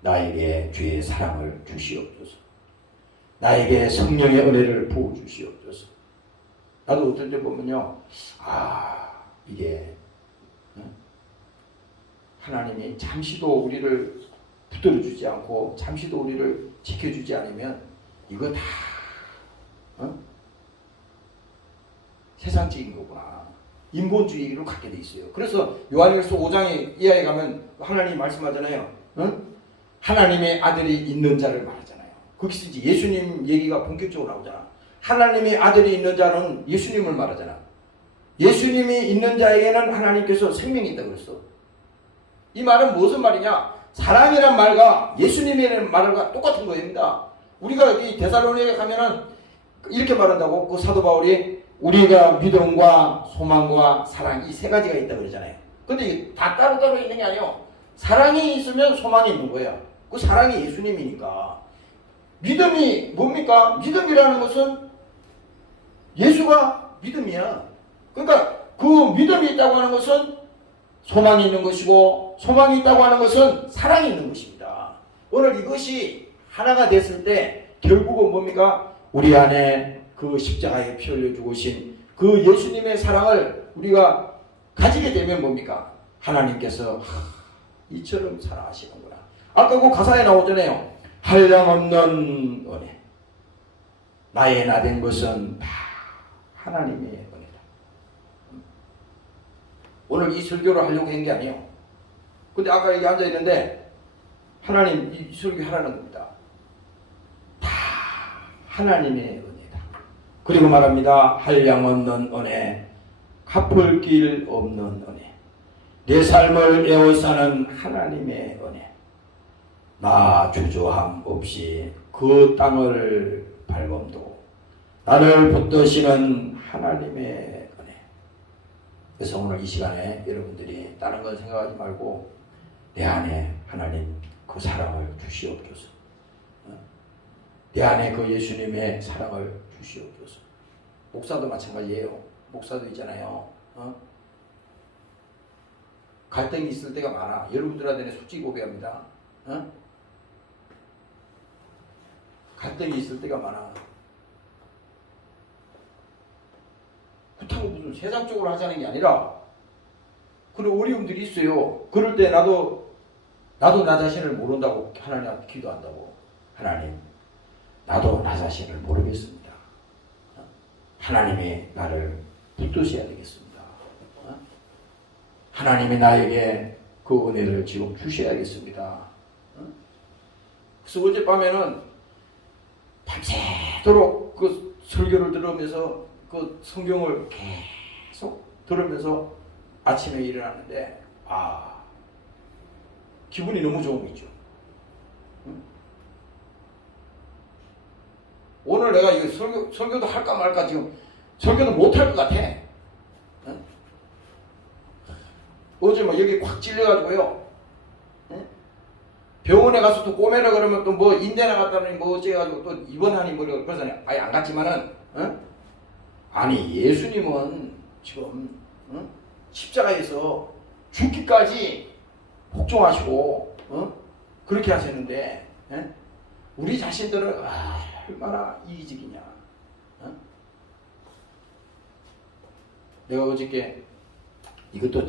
나에게 주의 사랑을 주시옵소서. 나에게 성령의 은혜를 부어주시옵소서. 나도 어떨 때 보면요 이게 하나님이 잠시도 우리를 붙들어주지 않고 잠시도 우리를 지켜주지 않으면 이거 다 세상적인 거구나. 인본주의로 갖게 돼 있어요. 그래서 요한일서 5장에 이하에 가면 하나님이 말씀하잖아요. 하나님의 아들이 있는 자를 말하잖아요. 거기서 이제 예수님 얘기가 본격적으로 나오잖아. 하나님의 아들이 있는 자는 예수님을 말하잖아. 예수님이 있는 자에게는 하나님께서 생명이 있다고 그랬어. 이 말은 무슨 말이냐? 사랑이란 말과 예수님이라는 말과 똑같은 거입니다. 우리가 이 데살로니가에 가면은 이렇게 말한다고 그 사도 바울이 우리가 믿음과 소망과 사랑 이 세 가지가 있다고 그러잖아요. 근데 다 따로따로 있는 게 아니에요. 사랑이 있으면 소망이 있는 거예요. 그 사랑이 예수님이니까. 믿음이 뭡니까? 믿음이라는 것은 예수가 믿음이야. 그러니까 그 믿음이 있다고 하는 것은 소망이 있는 것이고 소망이 있다고 하는 것은 사랑이 있는 것입니다. 오늘 이것이 하나가 됐을 때 결국은 뭡니까? 우리 안에 그 십자가에 피 흘려 죽으신 그 예수님의 사랑을 우리가 가지게 되면 뭡니까? 하나님께서 이처럼 사랑하시는구나. 아까 그 가사에 나오잖아요. 한량없는 은혜. 나의 나된 것은 다 하나님의 은혜다. 오늘 이 설교를 하려고 한 게 아니에요. 근데 아까 여기 앉아있는데 하나님 이 설교 하라는 겁니다. 다 하나님의 은혜다. 그리고 말합니다. 한량없는 은혜, 갚을 길 없는 은혜, 내 삶을 에워싸는 하나님의 은혜, 나 주저함 없이 그 땅을 밟음도 나를 붙드시는 하나님의 은혜. 그래서 오늘 이 시간에 여러분들이 다른 건 생각하지 말고 내 안에 하나님 그 사랑을 주시옵소서. 내 안에 그 예수님의 사랑을 주시옵소서. 목사도 마찬가지예요. 목사도 있잖아요. 갈등이 있을 때가 많아. 여러분들한테는 솔직히 고백합니다. 갈등이 있을 때가 많아. 그렇다고 무슨 세상적으로 하자는 게 아니라 그런 어려움들이 있어요. 그럴 때 나도 나 자신을 모른다고 하나님 앞에 기도한다고. 하나님 나도 나 자신을 모르겠습니다. 하나님이 나를 붙드셔야 되겠습니다. 하나님이 나에게 그 은혜를 지금 주셔야겠습니다. 그래서 어젯밤에는 밤새도록 그 설교를 들으면서 그 성경을 계속 들으면서 아침에 일어났는데 기분이 너무 좋은 거죠. 오늘 내가 이 설교도 할까 말까 지금 설교도 못할 것 같아. 어제 뭐 여기 확 찔려가지고요. 병원에 가서 또 꼬매라 그러면 또 뭐 인대 나갔다니 뭐 어째가지고 또 입원하니 뭐 그래서 아예 안 갔지만은 아니 예수님은 지금 십자가에서 죽기까지 복종하시고 그렇게 하시는데 예? 우리 자신들은 얼마나 이기적이냐. 어? 내가 어저께 이것도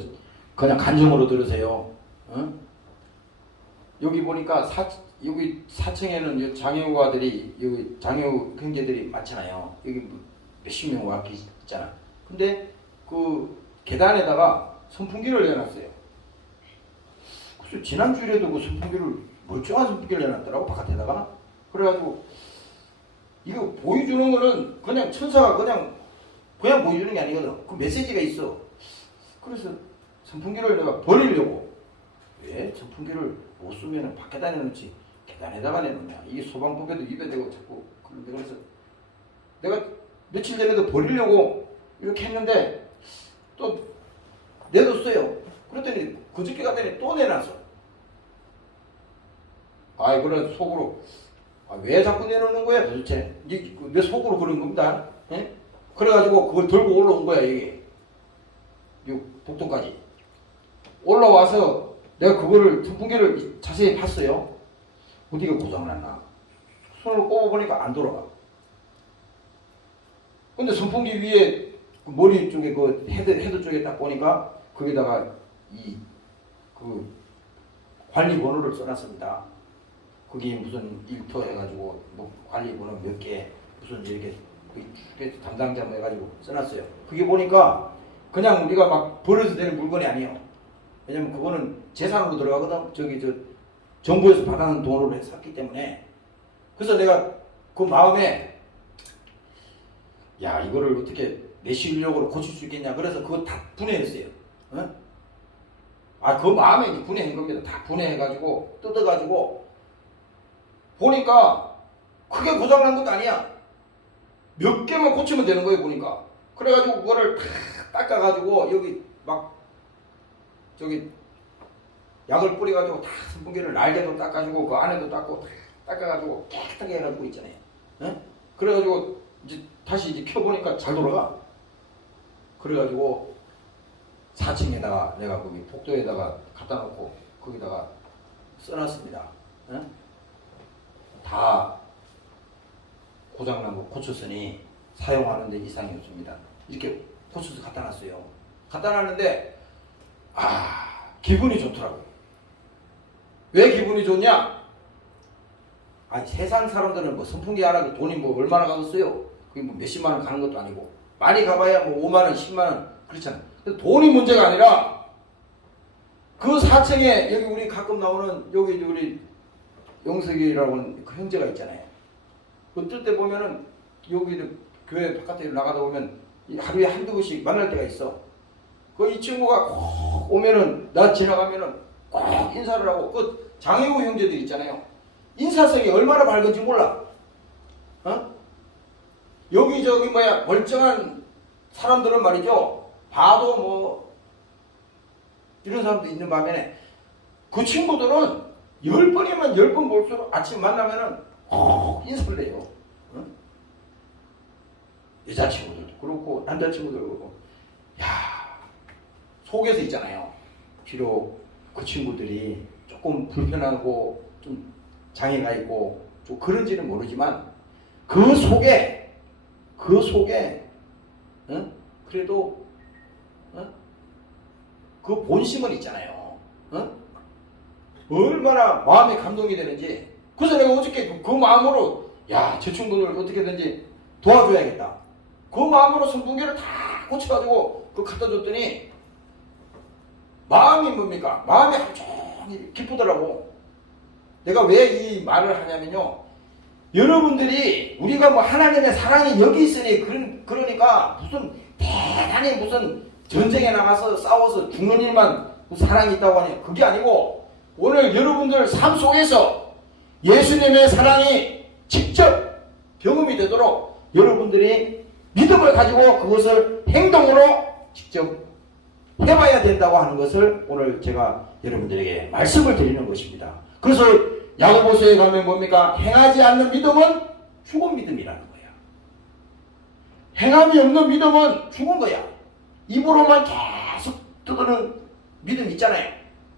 그냥 간증으로 들으세요. 어? 여기 보니까 여기 4층에는 장애우 아들이 여기 장애우 형제들이 많잖아요. 여기 몇십 명 와 계시잖아. 근데 그 계단에다가 선풍기를 내놨어요. 그래서 지난주에도 그 선풍기를 멀쩡한 선풍기를 내놨더라고 바깥에다가. 그래가지고 이거 보여주는 거는 그냥 천사가 그냥 보여주는 게 아니거든. 그 메시지가 있어. 그래서 선풍기를 내가 버리려고. 왜 선풍기를 못 쓰면 밖에다 내놓지 계단에다가 내놓냐. 이게 소방법에도 위배되고 자꾸 그런데. 그래서 내가 며칠 전에도 버리려고 이렇게 했는데 또 내뒀어요. 그랬더니 그저께 가더니 또 내놨어. 그래 속으로 왜 자꾸 내놓는 거야 도대체. 내 속으로 그런 겁니다. 예? 그래가지고 그걸 들고 올라온 거야. 이게 복도까지 올라와서 내가 그거를 선풍기를 자세히 봤어요. 어디가 고장났나. 손을 꼽아보니까 안 돌아가. 근데 선풍기 위에 머리 쪽에 그 헤드 쪽에 딱 보니까 거기다가 그 관리 번호를 써놨습니다. 거기 무슨 일터 해가지고 뭐 관리 번호 몇 개 무슨 이렇게 담당자 뭐 해가지고 써놨어요. 그게 보니까 그냥 우리가 막 버려서 되는 물건이 아니에요. 왜냐면 그거는 재산으로 들어가거든. 저 정부에서 받아는 돈으로 해서 샀기 때문에. 그래서 내가 그 마음에 이거를 어떻게 내 실력으로 고칠 수 있겠냐. 그래서 그거 다 분해했어요. 어? 그 마음에 분해한 겁니다. 다 분해해가지고 뜯어가지고 보니까 크게 고장난 것도 아니야. 몇 개만 고치면 되는 거예요. 보니까. 그래가지고 그거를 다 닦아가지고 여기 막 저기 약을 뿌려가지고 다 선풍기를 날개도 닦아주고 그 안에도 닦고 닦아가지고 깨끗하게 해가지고 있잖아요. 어? 그래가지고 이제 다시 이제 켜보니까 잘 돌아가. 그래가지고 4층에다가 내가 거기 복도에다가 갖다 놓고 거기다가 써놨습니다. 어? 다 고장난 거 고쳤으니 사용하는데 이상이 없습니다. 이렇게 고쳐서 갖다 놨어요. 갖다 놨는데 기분이 좋더라고요. 왜 기분이 좋냐? 세상 사람들은 뭐 선풍기 하나도 돈이 뭐 얼마나 가겠어요? 그게 뭐 몇십만 원 가는 것도 아니고 많이 가봐야 뭐 5만 원, 10만 원 그렇잖아요. 돈이 문제가 아니라 그 4층에 여기 우리 가끔 나오는 여기 우리 용석이라고 하는 그 형제가 있잖아요. 그 뜰 때 보면은 여기 교회 바깥에 나가다 보면 하루에 한두 번씩 만날 때가 있어. 그 이 친구가 꼭 오면은 나 지나가면은 꼭 인사를 하고 그 장애우 형제들 있잖아요. 인사성이 얼마나 밝은지 몰라. 어? 여기 저기 멀쩡한 사람들은 말이죠. 봐도 뭐 이런 사람도 있는 반면에 그 친구들은 10번이면 10번 볼수록 아침 만나면은 인사를 해요. 어? 여자친구들도 그렇고 남자친구들도 그렇고. 속에서 있잖아요. 비록 그 친구들이 조금 불편하고 좀 장애가 있고 좀 그런지는 모르지만 그 속에 그래도 그 본심은 있잖아요. 얼마나 마음이 감동이 되는지. 그래서 내가 어저께 그 마음으로 저 친구들 어떻게든지 도와줘야겠다. 그 마음으로 선풍기를 다 고쳐가지고 그 갖다 줬더니 마음이 뭡니까? 마음이 하루 종일 기쁘더라고. 내가 왜 이 말을 하냐면요. 여러분들이 우리가 뭐 하나님의 사랑이 여기 있으니 그러니까 무슨 대단히 무슨 전쟁에 나가서 싸워서 죽는 일만 사랑이 있다고 하냐. 그게 아니고 오늘 여러분들 삶 속에서 예수님의 사랑이 직접 경험이 되도록 여러분들이 믿음을 가지고 그것을 행동으로 직접 해봐야 된다고 하는 것을 오늘 제가 여러분들에게 말씀을 드리는 것입니다. 그래서 야고보서에 가면 뭡니까? 행하지 않는 믿음은 죽은 믿음이라는 거야. 행함이 없는 믿음은 죽은 거야. 입으로만 계속 떠드는 믿음 있잖아요.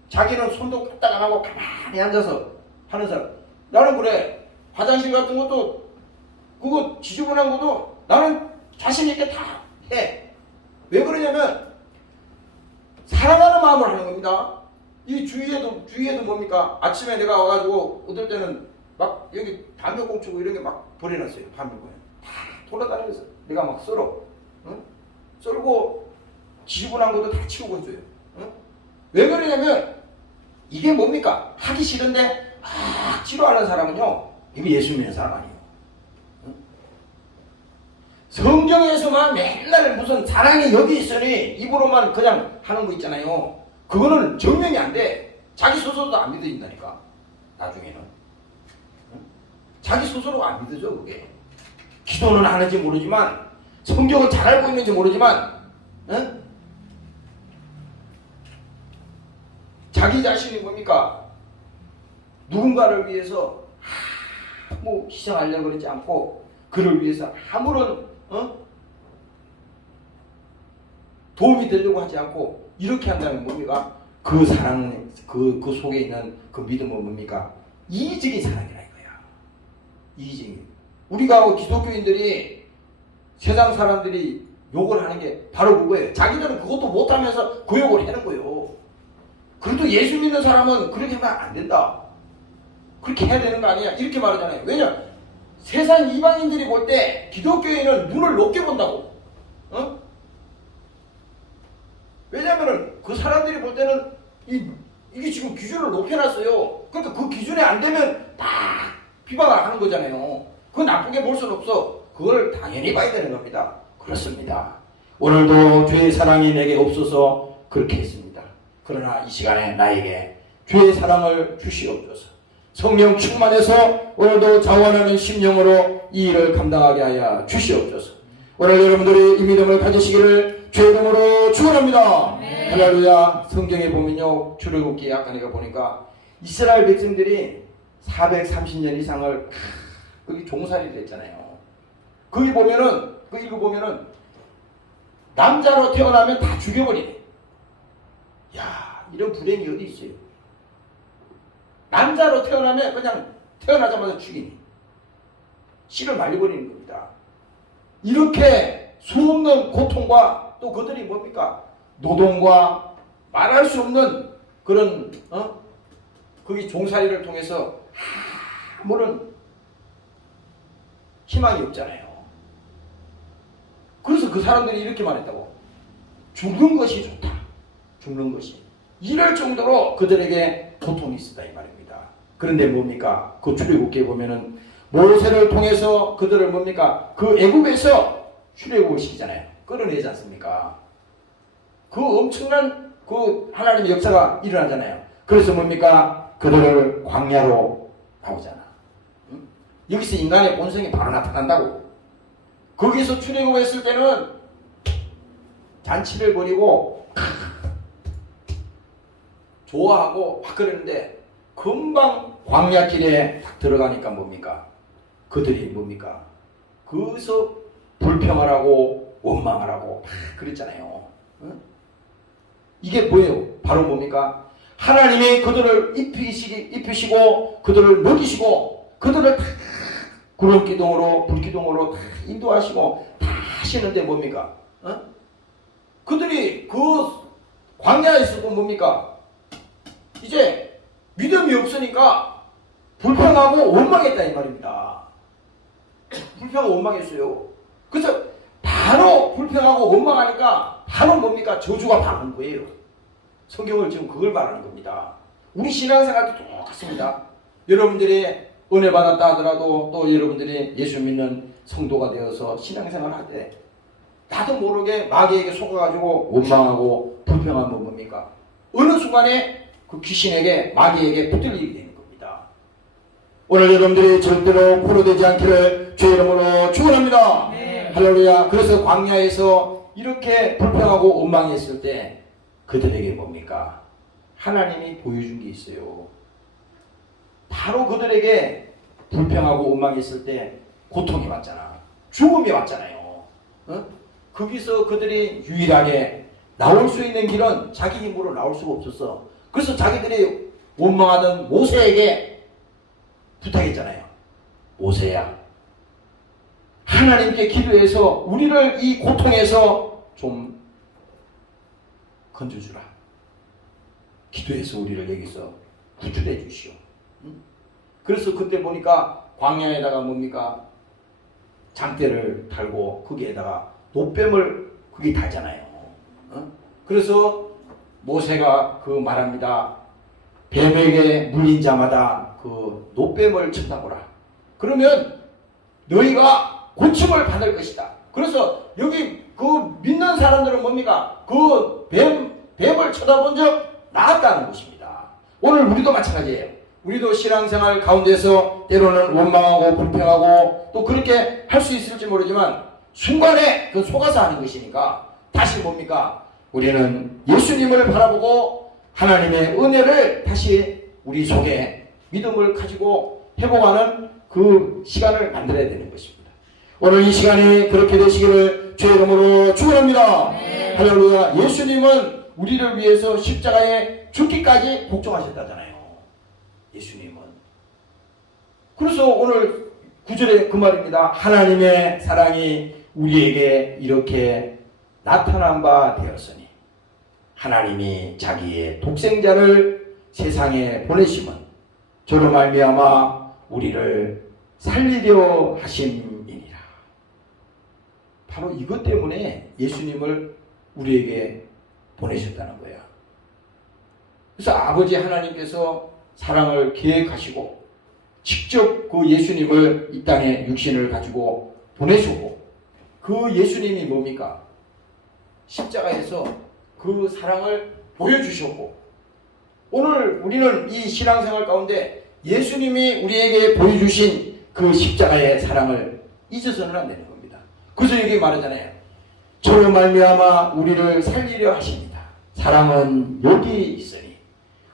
자기는 손도 까딱 안 하고 가만히 앉아서 하는 사람. 나는 그래. 화장실 같은 것도 그거 지저분한 것도 나는 자신 있게 다 해. 왜 그러냐면 사랑하는 마음을 하는 겁니다. 이 주위에도 뭡니까? 아침에 내가 와가지고 어떨 때는 막 여기 담배꽁초고 이런 게 막 버려놨어요. 담배꽁에 다 돌아다니면서 내가 막 썰어. 응? 썰고 지저분한 것도 다 치우고 있어요. 응? 왜 그러냐면 이게 뭡니까? 하기 싫은데 싫어하는 사람은요, 이게 예수 믿는 사람 아니에요. 응? 성경에서만 맨날 무슨 사랑이 여기 있으니 입으로만 그냥 하는 거 있잖아요. 그거는 증명이 안 돼. 자기 스스로도 안 믿어진다니까. 나중에는. 응? 자기 스스로가 안 믿어져 그게. 기도는 하는지 모르지만 성경을 잘 알고 있는지 모르지만 응? 자기 자신이 뭡니까? 누군가를 위해서 아무 희생하려고 그러지 않고 그를 위해서 아무런 도움이 되려고 하지 않고 이렇게 한다면 뭡니까? 그 사랑, 그 속에 있는 그 믿음은 뭡니까? 이기적인 사랑이라 이거야. 이기적인. 우리가 기독교인들이 세상 사람들이 욕을 하는 게 바로 그거예요. 자기들은 그것도 못하면서 그 욕을 하는 거예요. 그래도 예수 믿는 사람은 그렇게 하면 안 된다. 그렇게 해야 되는 거 아니야. 이렇게 말하잖아요. 왜냐? 세상 이방인들이 볼 때 기독교인은 눈을 높게 본다고. 어? 왜냐면은 그 사람들이 볼 때는 이게 지금 기준을 높여놨어요. 그러니까 그 기준에 안 되면 다 비방을 하는 거잖아요. 그건 나쁘게 볼 수는 없어. 그걸 당연히 봐야 되는 겁니다. 그렇습니다. 오늘도 주의 사랑이 내게 없어서 그렇게 했습니다. 그러나 이 시간에 나에게 주의 사랑을 주시옵소서. 성령 충만해서 오늘도 자원하는 심령으로 이 일을 감당하게 하여 주시옵소서. 오늘 여러분들이 이 믿음을 가지시기를 주의 이름으로 축원합니다. 할렐루야. 성경에 보면요, 출애굽기 아까 내가 보니까 이스라엘 백성들이 430년 이상을 거기 종살이를 했잖아요. 거기 보면은 그 읽어보면은 남자로 태어나면 다 죽여버리네. 야, 이런 불행이 어디 있어요? 남자로 태어나면 그냥 태어나자마자 죽이니. 씨를 말려버리는 겁니다. 이렇게 수없는 고통과 또 그들이 뭡니까? 노동과 말할 수 없는 그런 거기 종살이를 통해서 아무런 희망이 없잖아요. 그래서 그 사람들이 이렇게 말했다고. 죽는 것이 좋다. 죽는 것이. 이럴 정도로 그들에게 고통이 있었다 이 말입니다. 그런데 뭡니까? 그 출애굽기에 보면은 모세를 통해서 그들을 뭡니까? 그 애굽에서 출애굽을 시키잖아요. 끌어내지 않습니까? 그 엄청난 그 하나님의 역사가 일어나잖아요. 그래서 뭡니까? 그들을 광야로 나오잖아. 응? 여기서 인간의 본성이 바로 나타난다고. 거기서 출애굽했을 때는 잔치를 벌이고 좋아하고 막 그러는데 금방 광야길에 딱 들어가니까 뭡니까? 그들이 뭡니까? 거기서 불평을 하고 원망을 하고 그랬잖아요. 응? 이게 뭐예요? 바로 뭡니까? 하나님이 그들을 입히시고 그들을 먹이시고 그들을 다 구름기둥으로 불기둥으로 다 인도하시고 다 하시는데 뭡니까? 그들이 그 광야에 있었고 뭡니까? 이제 믿음이 없으니까 불평하고 원망했다 이 말입니다. 불평하고 원망했어요. 그래서 바로 불평하고 원망하니까 바로 뭡니까? 저주가 바른 거예요. 성경을 지금 그걸 말하는 겁니다. 우리 신앙생활도 똑같습니다. 여러분들이 은혜 받았다 하더라도 또 여러분들이 예수 믿는 성도가 되어서 신앙생활 할 때 나도 모르게 마귀에게 속아가지고 원망하고 불평하면 뭡니까? 어느 순간에 그 귀신에게 마귀에게 붙들리게 되는 겁니다. 오늘 여러분들이 절대로 포로되지 않기를 주의 이름으로 축원합니다. 네. 할렐루야. 그래서 광야에서 이렇게 불평하고 원망했을 때 그들에게 뭡니까? 하나님이 보여준 게 있어요. 바로 그들에게 불평하고 원망했을 때 고통이 왔잖아. 죽음이 왔잖아요. 어? 거기서 그들이 유일하게 나올 수 있는 길은 자기 힘으로 나올 수가 없었어. 그래서 자기들이 원망하던 모세에게 부탁했잖아요. 모세야, 하나님께 기도해서 우리를 이 고통에서 좀 건져주라. 기도해서 우리를 여기서 구출해 주시오. 그래서 그때 보니까 광야에다가 뭡니까? 장대를 달고 거기에다가 노뱀을 거기 달잖아요. 그래서 모세가 그 말합니다. 뱀에게 물린 자마다 그 노뱀을 쳐다보라. 그러면 너희가 고침을 받을 것이다. 그래서 여기 그 믿는 사람들은 뭡니까? 그 뱀을 쳐다본 적 나았다는 것입니다. 오늘 우리도 마찬가지예요. 우리도 신앙생활 가운데서 때로는 원망하고 불평하고 또 그렇게 할 수 있을지 모르지만 순간에 그 속아서 하는 것이니까 다시 뭡니까? 우리는 예수님을 바라보고 하나님의 은혜를 다시 우리 속에 믿음을 가지고 회복하는 그 시간을 만들어야 되는 것입니다. 오늘 이 시간이 그렇게 되시기를 주의 이름으로 축원합니다. 네. 할렐루야. 예수님은 우리를 위해서 십자가에 죽기까지 복종하셨다잖아요. 예수님은. 그래서 오늘 9절에 그 말입니다. 하나님의 사랑이 우리에게 이렇게 나타난 바 되었으니 하나님이 자기의 독생자를 세상에 보내심은 저로 말미암아 우리를 살리려 하심이니라. 바로 이것 때문에 예수님을 우리에게 보내셨다는 거야. 그래서 아버지 하나님께서 사랑을 계획하시고 직접 그 예수님을 이 땅에 육신을 가지고 보내시고 그 예수님이 뭡니까? 십자가에서 그 사랑을 보여주셨고 오늘 우리는 이 신앙생활 가운데 예수님이 우리에게 보여주신 그 십자가의 사랑을 잊어서는 안 되는 겁니다. 그래서 여기 말하잖아요. 저로 말미암아 우리를 살리려 하십니다. 사랑은 여기 있으니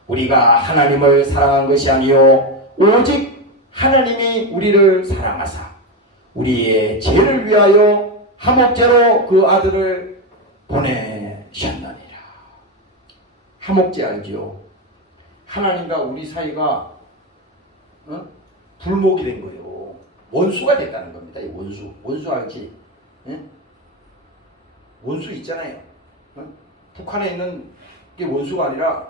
우리가 하나님을 사랑한 것이 아니요 오직 하나님이 우리를 사랑하사 우리의 죄를 위하여 화목제로 그 아들을 보내셨느니라. 화목제 알지요? 하나님과 우리 사이가 불목이 된 거예요. 원수가 됐다는 겁니다. 이 원수 알지? 원수 있잖아요. 북한에 있는 게 원수가 아니라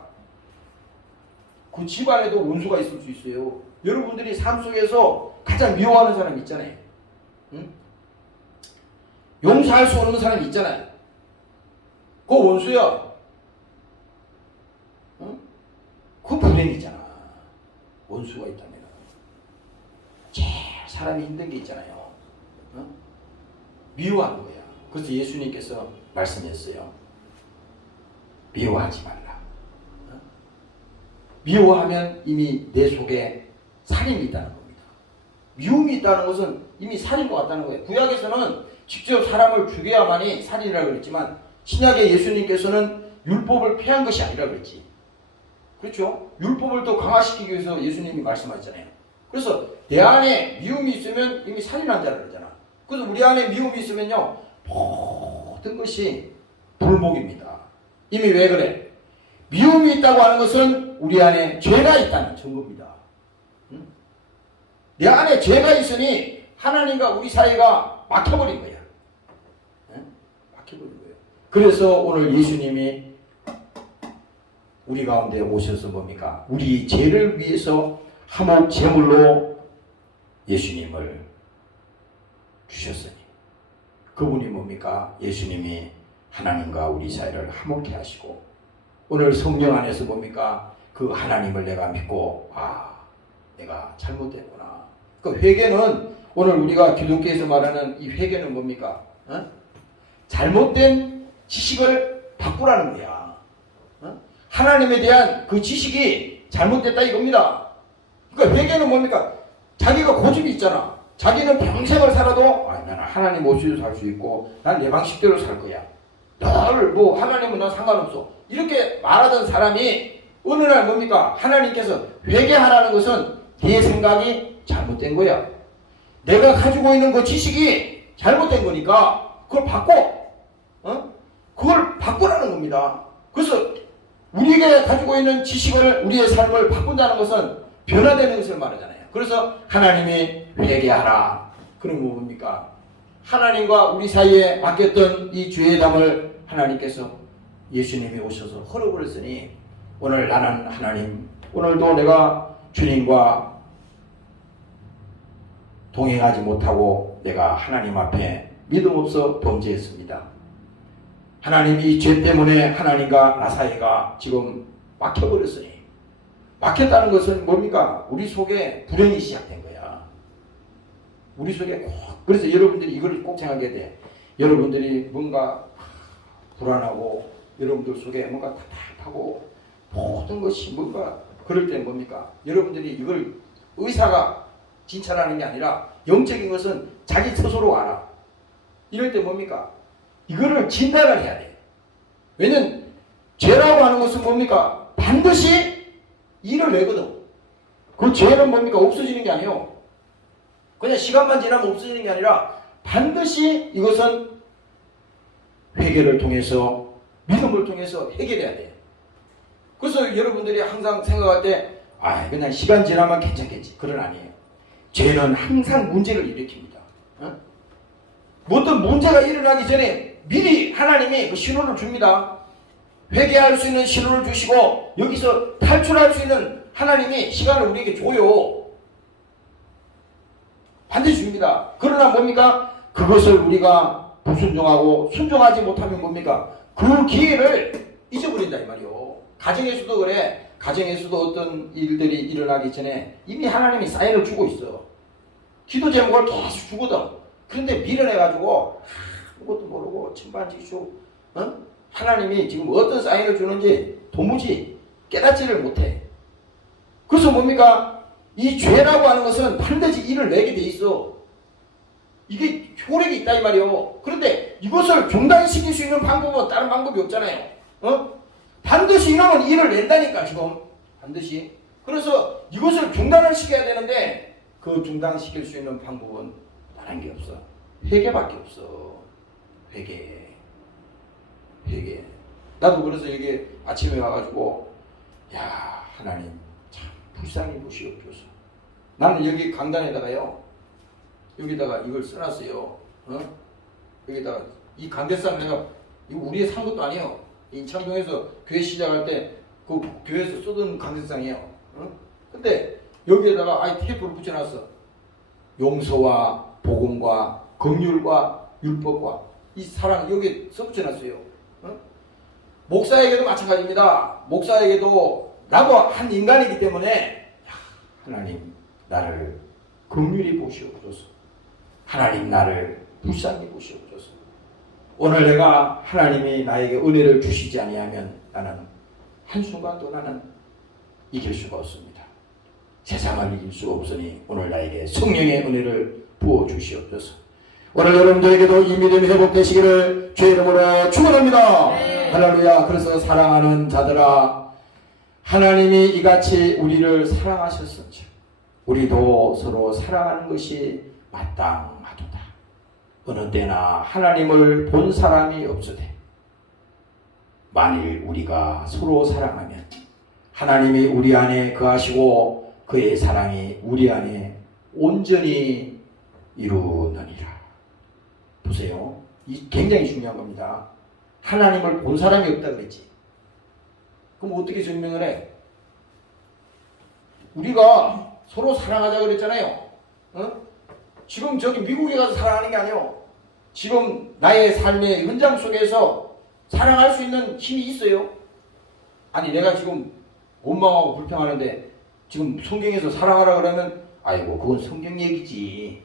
그 집안에도 원수가 있을 수 있어요. 여러분들이 삶 속에서 가장 미워하는 사람 있잖아요. 용서할 수 없는 사람 있잖아요. 그거 원수야. 그 불행이잖아. 원수가 있다면. 제일 사람이 힘든 게 있잖아요. 미워하는 거야. 그래서 예수님께서 말씀했어요. 미워하지 말라. 미워하면 이미 내 속에 살인이 있다는 겁니다. 미움이 있다는 것은 이미 살인과 같다는 거예요. 구약에서는 직접 사람을 죽여야만이 살인이라고 그랬지만 신약의 예수님께서는 율법을 폐한 것이 아니라고 그랬지. 그렇죠? 율법을 더 강화시키기 위해서 예수님이 말씀하셨잖아요. 그래서 내 안에 미움이 있으면 이미 살인한 자라 그러잖아. 그래서 우리 안에 미움이 있으면요 모든 것이 불목입니다. 이미 왜 그래? 미움이 있다고 하는 것은 우리 안에 죄가 있다는 증거입니다. 내 안에 죄가 있으니 하나님과 우리 사이가 막혀버린 거야. 막혀버린 거예요. 그래서 오늘 예수님이 우리 가운데 오셔서 뭡니까? 우리 죄를 위해서 화목 제물로 예수님을 주셨으니 그분이 뭡니까? 예수님이 하나님과 우리 사이를 화목케 하시고 오늘 성령 안에서 뭡니까? 그 하나님을 내가 믿고 내가 잘못됐구나. 그 회개는 오늘 우리가 기독교에서 말하는 이 회개는 뭡니까? 잘못된 지식을 바꾸라는 거야. 하나님에 대한 그 지식이 잘못됐다 이겁니다. 그러니까 회개는 뭡니까? 자기가 고집이 있잖아. 자기는 평생을 살아도 나는 하나님 없이도 살 수 있고 난 내 방식대로 살 거야. 늘 뭐 하나님은 나 상관없어. 이렇게 말하던 사람이 어느 날 뭡니까? 하나님께서 회개하라는 것은 네 생각이 잘못된 거야. 내가 가지고 있는 그 지식이 잘못된 거니까 그걸 바꿔. 그걸 바꾸라는 겁니다. 그래서 우리가 가지고 있는 지식을 우리의 삶을 바꾼다는 것은 변화되는 것을 말하잖아요. 그래서 하나님이 회개하라. 그런 거 뭡니까? 하나님과 우리 사이에 맡겼던 이 죄의 담을 하나님께서 예수님이 오셔서 헐어버렸으니 오늘 나는 하나님, 오늘도 내가 주님과 동행하지 못하고 내가 하나님 앞에 믿음 없어 범죄했습니다. 하나님 이 죄 때문에 하나님과 나 사이가 지금 막혀버렸으니, 막혔다는 것은 뭡니까? 우리 속에 불행이 시작된 거야. 우리 속에 꼭, 그래서 여러분들이 이걸 꼭 생각해야 돼. 여러분들이 뭔가 불안하고 여러분들 속에 뭔가 답답하고 모든 것이 뭔가 그럴 때 뭡니까? 여러분들이 이걸 의사가 진찰하는 게 아니라 영적인 것은 자기 스스로 알아. 이럴 때 뭡니까? 이거를 진단을 해야 돼. 왜냐면 죄라고 하는 것은 뭡니까? 반드시 일을 내거든. 그 죄는 뭡니까? 없어지는 게 아니에요. 그냥 시간만 지나면 없어지는 게 아니라 반드시 이것은 회개를 통해서, 믿음을 통해서 해결해야 돼. 그래서 여러분들이 항상 생각할 때 그냥 시간 지나면 괜찮겠지. 그건 아니에요. 죄는 항상 문제를 일으킵니다. 어떤 문제가 일어나기 전에 미리 하나님이 그 신호를 줍니다. 회개할 수 있는 신호를 주시고 여기서 탈출할 수 있는 하나님이 시간을 우리에게 줘요. 반드시 줍니다. 그러나 뭡니까? 그것을 우리가 불순종하고 순종하지 못하면 뭡니까? 그 기회를 잊어버린다 이 말이요. 가정에서도 그래. 가정에서도 어떤 일들이 일어나기 전에 이미 하나님이 사인을 주고 있어. 기도 제목을 계속 주거든. 그런데 미련해가지고 아무것도 모르고 천반지축 하나님이 지금 어떤 사인을 주는지 도무지 깨닫지를 못해. 그래서 뭡니까? 이 죄라고 하는 것은 반드시 일을 내게 돼 있어. 이게 효력이 있다 이 말이요. 그런데 이것을 중단시킬 수 있는 방법은 다른 방법이 없잖아요. 반드시 이놈은 일을 낸다니까 지금. 반드시. 그래서 이것을 중단을 시켜야 되는데 그 중단시킬 수 있는 방법은 다른 게 없어. 회개밖에 없어. 회개. 나도 그래서 이게 아침에 와가지고 하나님 참 불쌍히 보시옵소서. 나는 여기 강단에다가요, 여기다가 이걸 써놨어요. 여기다가 이 강대상 내가 이거 우리의 산 것도 아니에요. 인창동에서 교회 시작할 때 그 교회에서 쏘던 강대상이에요. 근데 여기에다가 테이프를 붙여놨어. 용서와 복음과 긍휼과 율법과 이 사랑 여기 써붙여놨어요. 목사에게도 마찬가지입니다. 목사에게도 나도 한 인간이기 때문에 하나님 나를 긍휼히 보시옵소서. 하나님 나를 불쌍히 보시옵소서. 오늘 내가 하나님이 나에게 은혜를 주시지 아니하면 나는 한순간도 나는 이길 수가 없습니다. 세상을 이길 수 없으니 오늘 나에게 성령의 은혜를 부어 주시옵소서. 오늘 여러분들에게도 이 믿음이 회복되시기를 주의 이름으로 축원합니다. 할렐루야. 그래서 사랑하는 자들아, 하나님이 이같이 우리를 사랑하셨은지 우리도 서로 사랑하는 것이 마땅하도다. 어느 때나 하나님을 본 사람이 없으되 만일 우리가 서로 사랑하면 하나님이 우리 안에 거하시고 그의 사랑이 우리 안에 온전히 이루느니라. 보세요. 이 굉장히 중요한 겁니다. 하나님을 본 사람이 없다 그랬지. 그럼 어떻게 증명을 해? 우리가 서로 사랑하자 그랬잖아요. 지금 저기 미국에 가서 사랑하는 게 아니에요. 지금 나의 삶의 현장 속에서 사랑할 수 있는 힘이 있어요. 아니 내가 지금 원망하고 불평하는데 지금 성경에서 사랑하라 그러면 그건 성경 얘기지.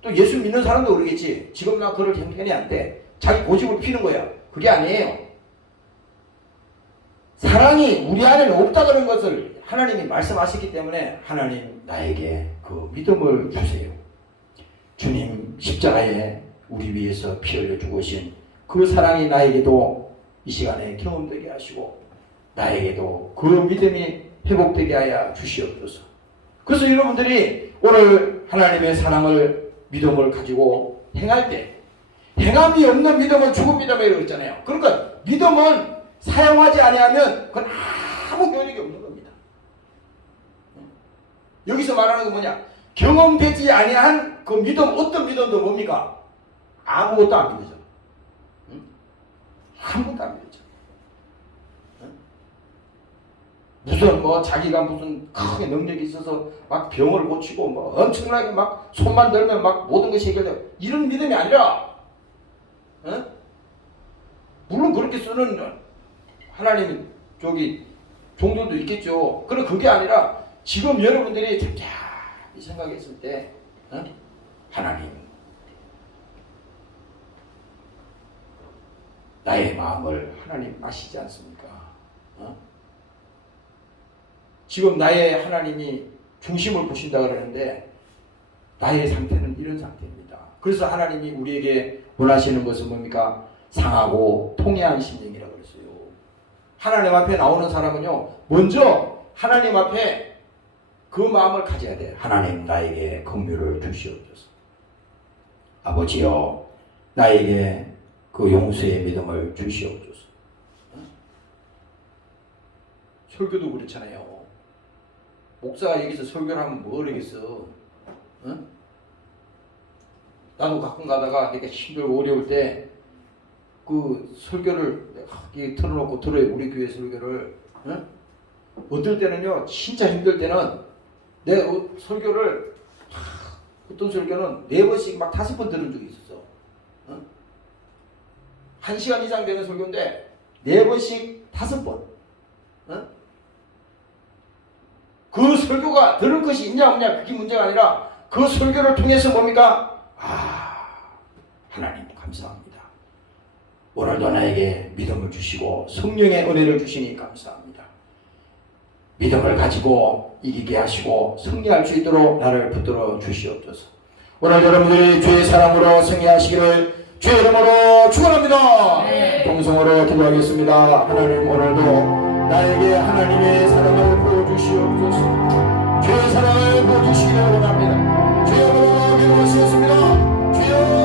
또 예수 믿는 사람도 그러겠지. 지금 나 그럴 형편이 안 돼. 자기 고집을 피는 거야. 그게 아니에요. 사랑이 우리 안에는 없다 그런 것을 하나님이 말씀하셨기 때문에 하나님 나에게 그 믿음을 주세요. 주님 십자가에 우리 위해서 피 흘려 죽으신 그 사랑이 나에게도 이 시간에 경험되게 하시고 나에게도 그 믿음이 회복되게 하여 주시옵소서. 그래서 여러분들이 오늘 하나님의 사랑을 믿음을 가지고 행할 때 행함이 없는 믿음은 죽은 믿음이라고 했잖아요. 그러니까 믿음은 사용하지 아니하면 그건 아무 효력이 없는 겁니다. 여기서 말하는 건 뭐냐? 경험되지 아니한 그 믿음, 어떤 믿음도 뭡니까? 아무것도 안 믿어져. 응? 아무것도 안 믿어져. 응? 무슨 뭐 자기가 무슨 크게 능력이 있어서 막 병을 고치고 뭐 엄청나게 막 손만 들면 막 모든 것이 해결돼요. 이런 믿음이 아니라, 응? 물론 그렇게 쓰는 하나님 저기 종들도 있겠죠. 그럼 그게 아니라 지금 여러분들이 잠잠히 생각했을 때, 응? 하나님, 나의 마음을 하나님 아시지 않습니까? 어? 지금 나의 하나님이 중심을 보신다 그러는데 나의 상태는 이런 상태입니다. 그래서 하나님이 우리에게 원하시는 것은 뭡니까? 상하고 통회한 심령이라고 그랬어요. 하나님 앞에 나오는 사람은요, 먼저 하나님 앞에 그 마음을 가져야 돼요. 하나님, 나에게 긍휼을 주시옵소서. 아버지여, 나에게 그 용서의 믿음을 주시옵소서. 응? 설교도 그렇잖아요. 목사가 여기서 설교를 하면 뭘 하겠어? 응? 나도 가끔 가다가 이렇게 힘들고 어려울 때 그 설교를 틀어놓고 들어요. 우리 교회 설교를. 응? 어떨 때는요, 진짜 힘들 때는 내 설교를 어떤 설교는 4번씩 막 5번 들은 적이 있었어. 응? 1시간 이상 되는 설교인데 4번씩 5번. 응? 그 설교가 들을 것이 있냐 없냐 그게 문제가 아니라 그 설교를 통해서 뭡니까? 하나님 감사합니다. 오늘도 나에게 믿음을 주시고 성령의 은혜를 주시니 감사합니다. 믿음을 가지고 이기게 하시고 승리할 수 있도록 나를 붙들어 주시옵소서. 오늘 여러분들이 주의 사랑으로 승리하시기를 주의 이름으로 축원합니다. 네. 동성으로 기도하겠습니다. 하나님, 오늘도 나에게 하나님의 사랑을 보여주시옵소서. 주의 사랑을 보여주시기를 원합니다. 주의 이름으로 기도하시겠습니다. 주여,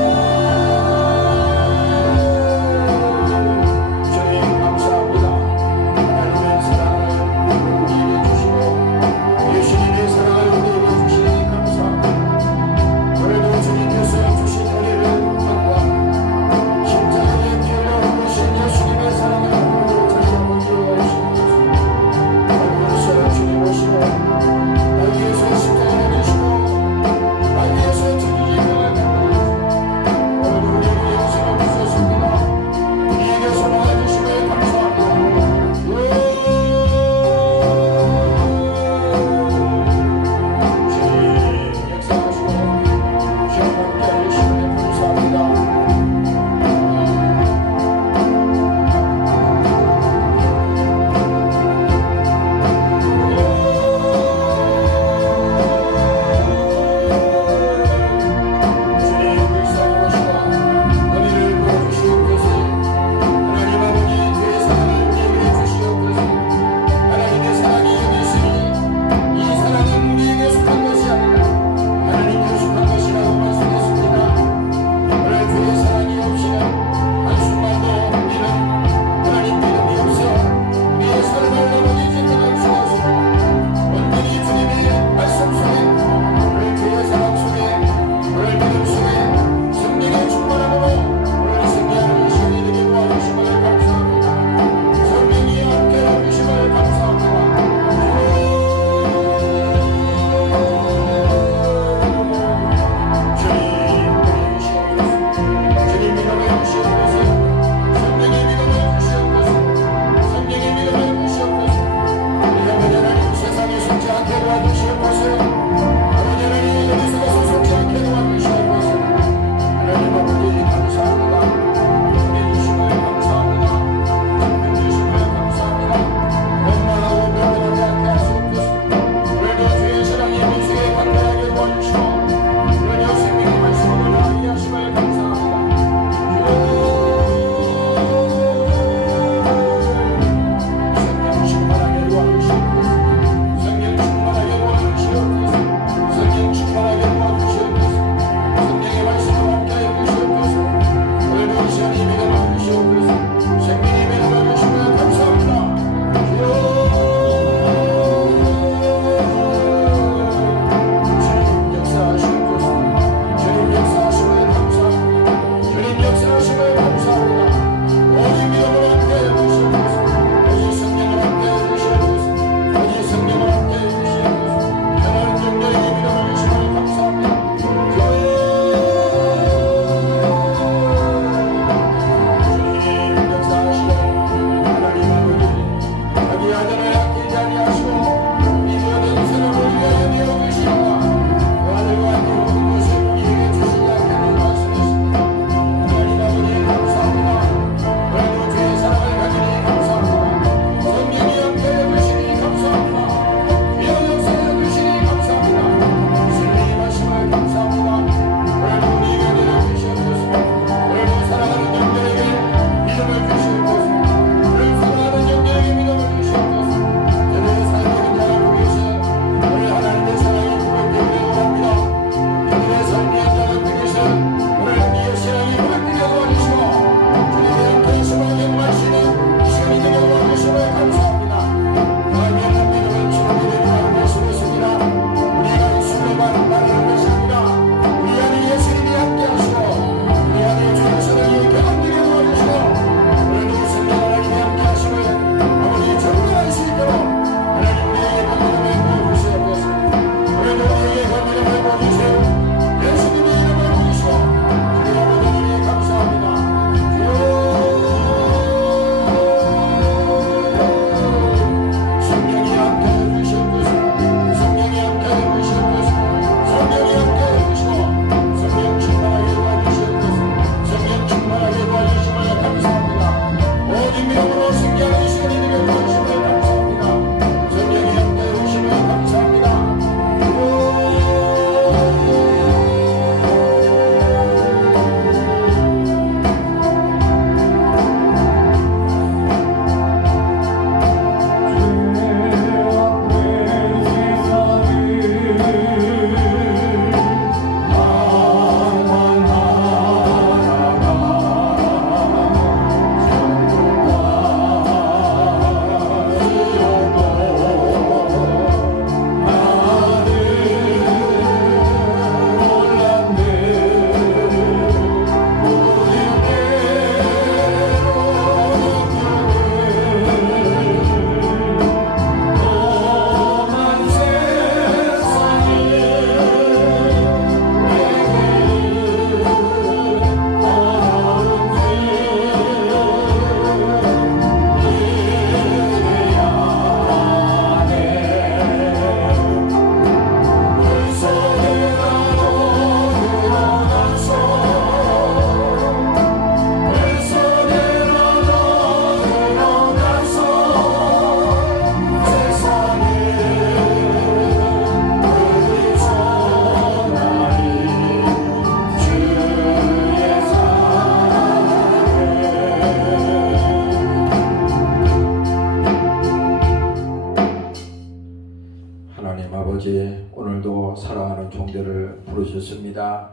원합니다.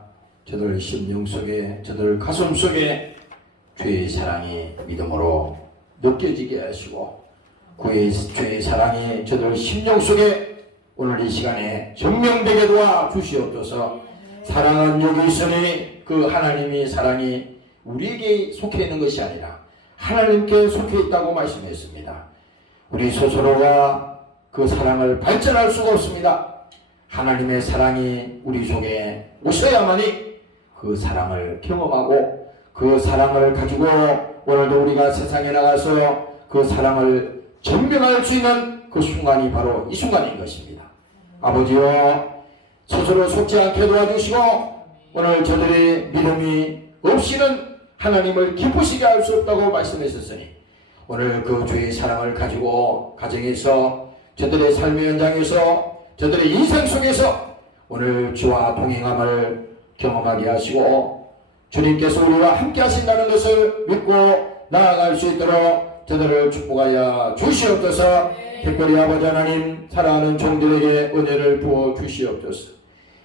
저들 심령 속에, 저들 가슴 속에 주의 사랑이 믿음으로 느껴지게 하시고, 주의 사랑이 저들 심령 속에 오늘 이 시간에 증명되게 도와주시옵소서. 사랑은 여기 있으니 그 하나님의 사랑이 우리에게 속해 있는 것이 아니라 하나님께 속해 있다고 말씀했습니다. 우리 스스로가 그 사랑을 발전할 수가 없습니다. 하나님의 사랑이 우리 속에 오셔야만이 그 사랑을 경험하고 그 사랑을 가지고 오늘도 우리가 세상에 나가서 그 사랑을 증명할 수 있는 그 순간이 바로 이 순간인 것입니다. 아버지여, 스스로 속지 않게 도와주시고 오늘 저들의 믿음이 없이는 하나님을 기쁘시게 할 수 없다고 말씀하셨으니 오늘 그 주의 사랑을 가지고 가정에서, 저들의 삶의 현장에서, 저들의 인생 속에서 오늘 주와 동행함을 경험하게 하시고 주님께서 우리와 함께 하신다는 것을 믿고 나아갈 수 있도록 저들을 축복하여 주시옵소서. 특별히 아버지 하나님, 사랑하는 종들에게 은혜를 부어 주시옵소서.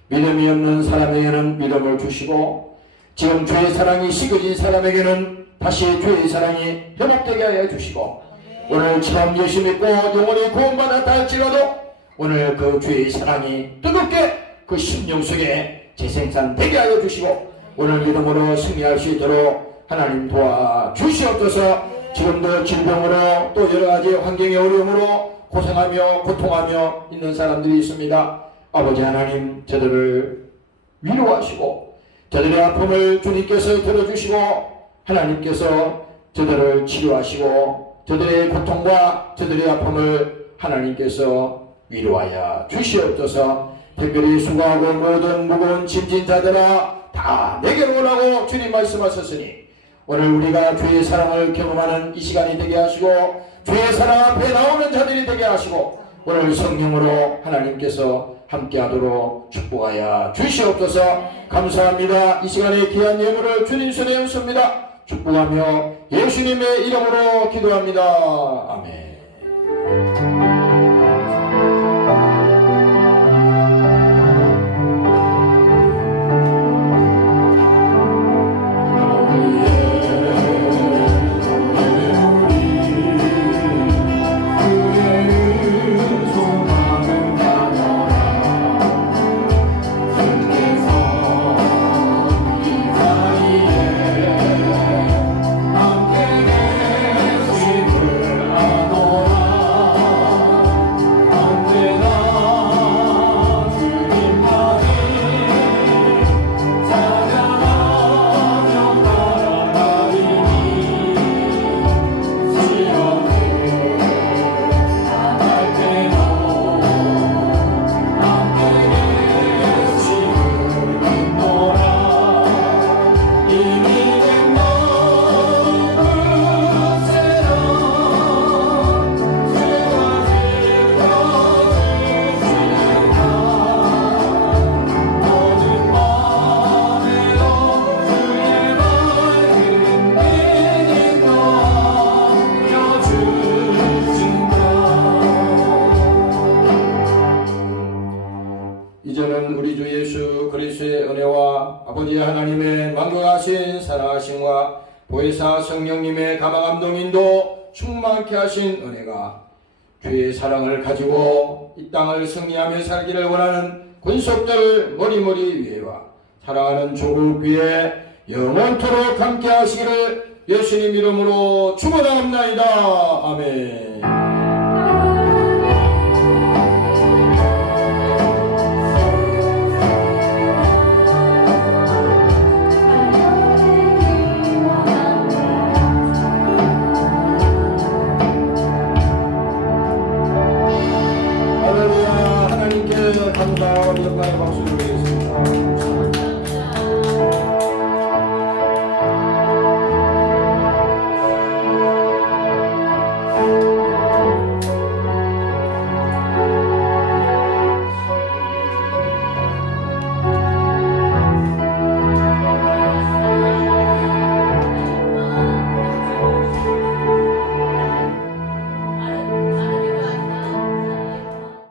믿음이 없는 사람에게는 믿음을 주시고 지금 주의 사랑이 식어진 사람에게는 다시 주의 사랑이 회복되게 하여 주시고 오늘 처음 예수 믿고 영원히 구원받았다 할지라도 오늘 그 주의 사랑이 뜨겁게 그 심령 속에 재생산되게 하여 주시고 오늘 믿음으로 승리할 수 있도록 하나님 도와주시옵소서. 지금도 질병으로 또 여러가지 환경의 어려움으로 고생하며 고통하며 있는 사람들이 있습니다. 아버지 하나님, 저들을 위로하시고 저들의 아픔을 주님께서 들어주시고 하나님께서 저들을 치료하시고 저들의 고통과 저들의 아픔을 하나님께서 위로하여 주시옵소서. 특별히 수고하고 모든 무거운 짐진 자들아 다 내게로 오라고 주님 말씀하셨으니 오늘 우리가 주의 사랑을 경험하는 이 시간이 되게 하시고 주의 사랑 앞에 나오는 자들이 되게 하시고 오늘 성령으로 하나님께서 함께하도록 축복하여 주시옵소서. 감사합니다. 이 시간에 귀한 예물을 주님 손에 얹습니다. 축복하며 예수님의 이름으로 기도합니다. 아멘. 이제는 우리 주 예수 그리스도의 은혜와 아버지 하나님의 만국하신 사랑하심과 보혜사 성령님의 감화감동인도 충만케 하신 은혜가 주의 사랑을 가지고 이 땅을 승리하며 살기를 원하는 권속자를 머리머리 위에와 사랑하는 조국 위에 영원토록 함께 하시기를 예수님 이름으로 축원합니다. 아멘.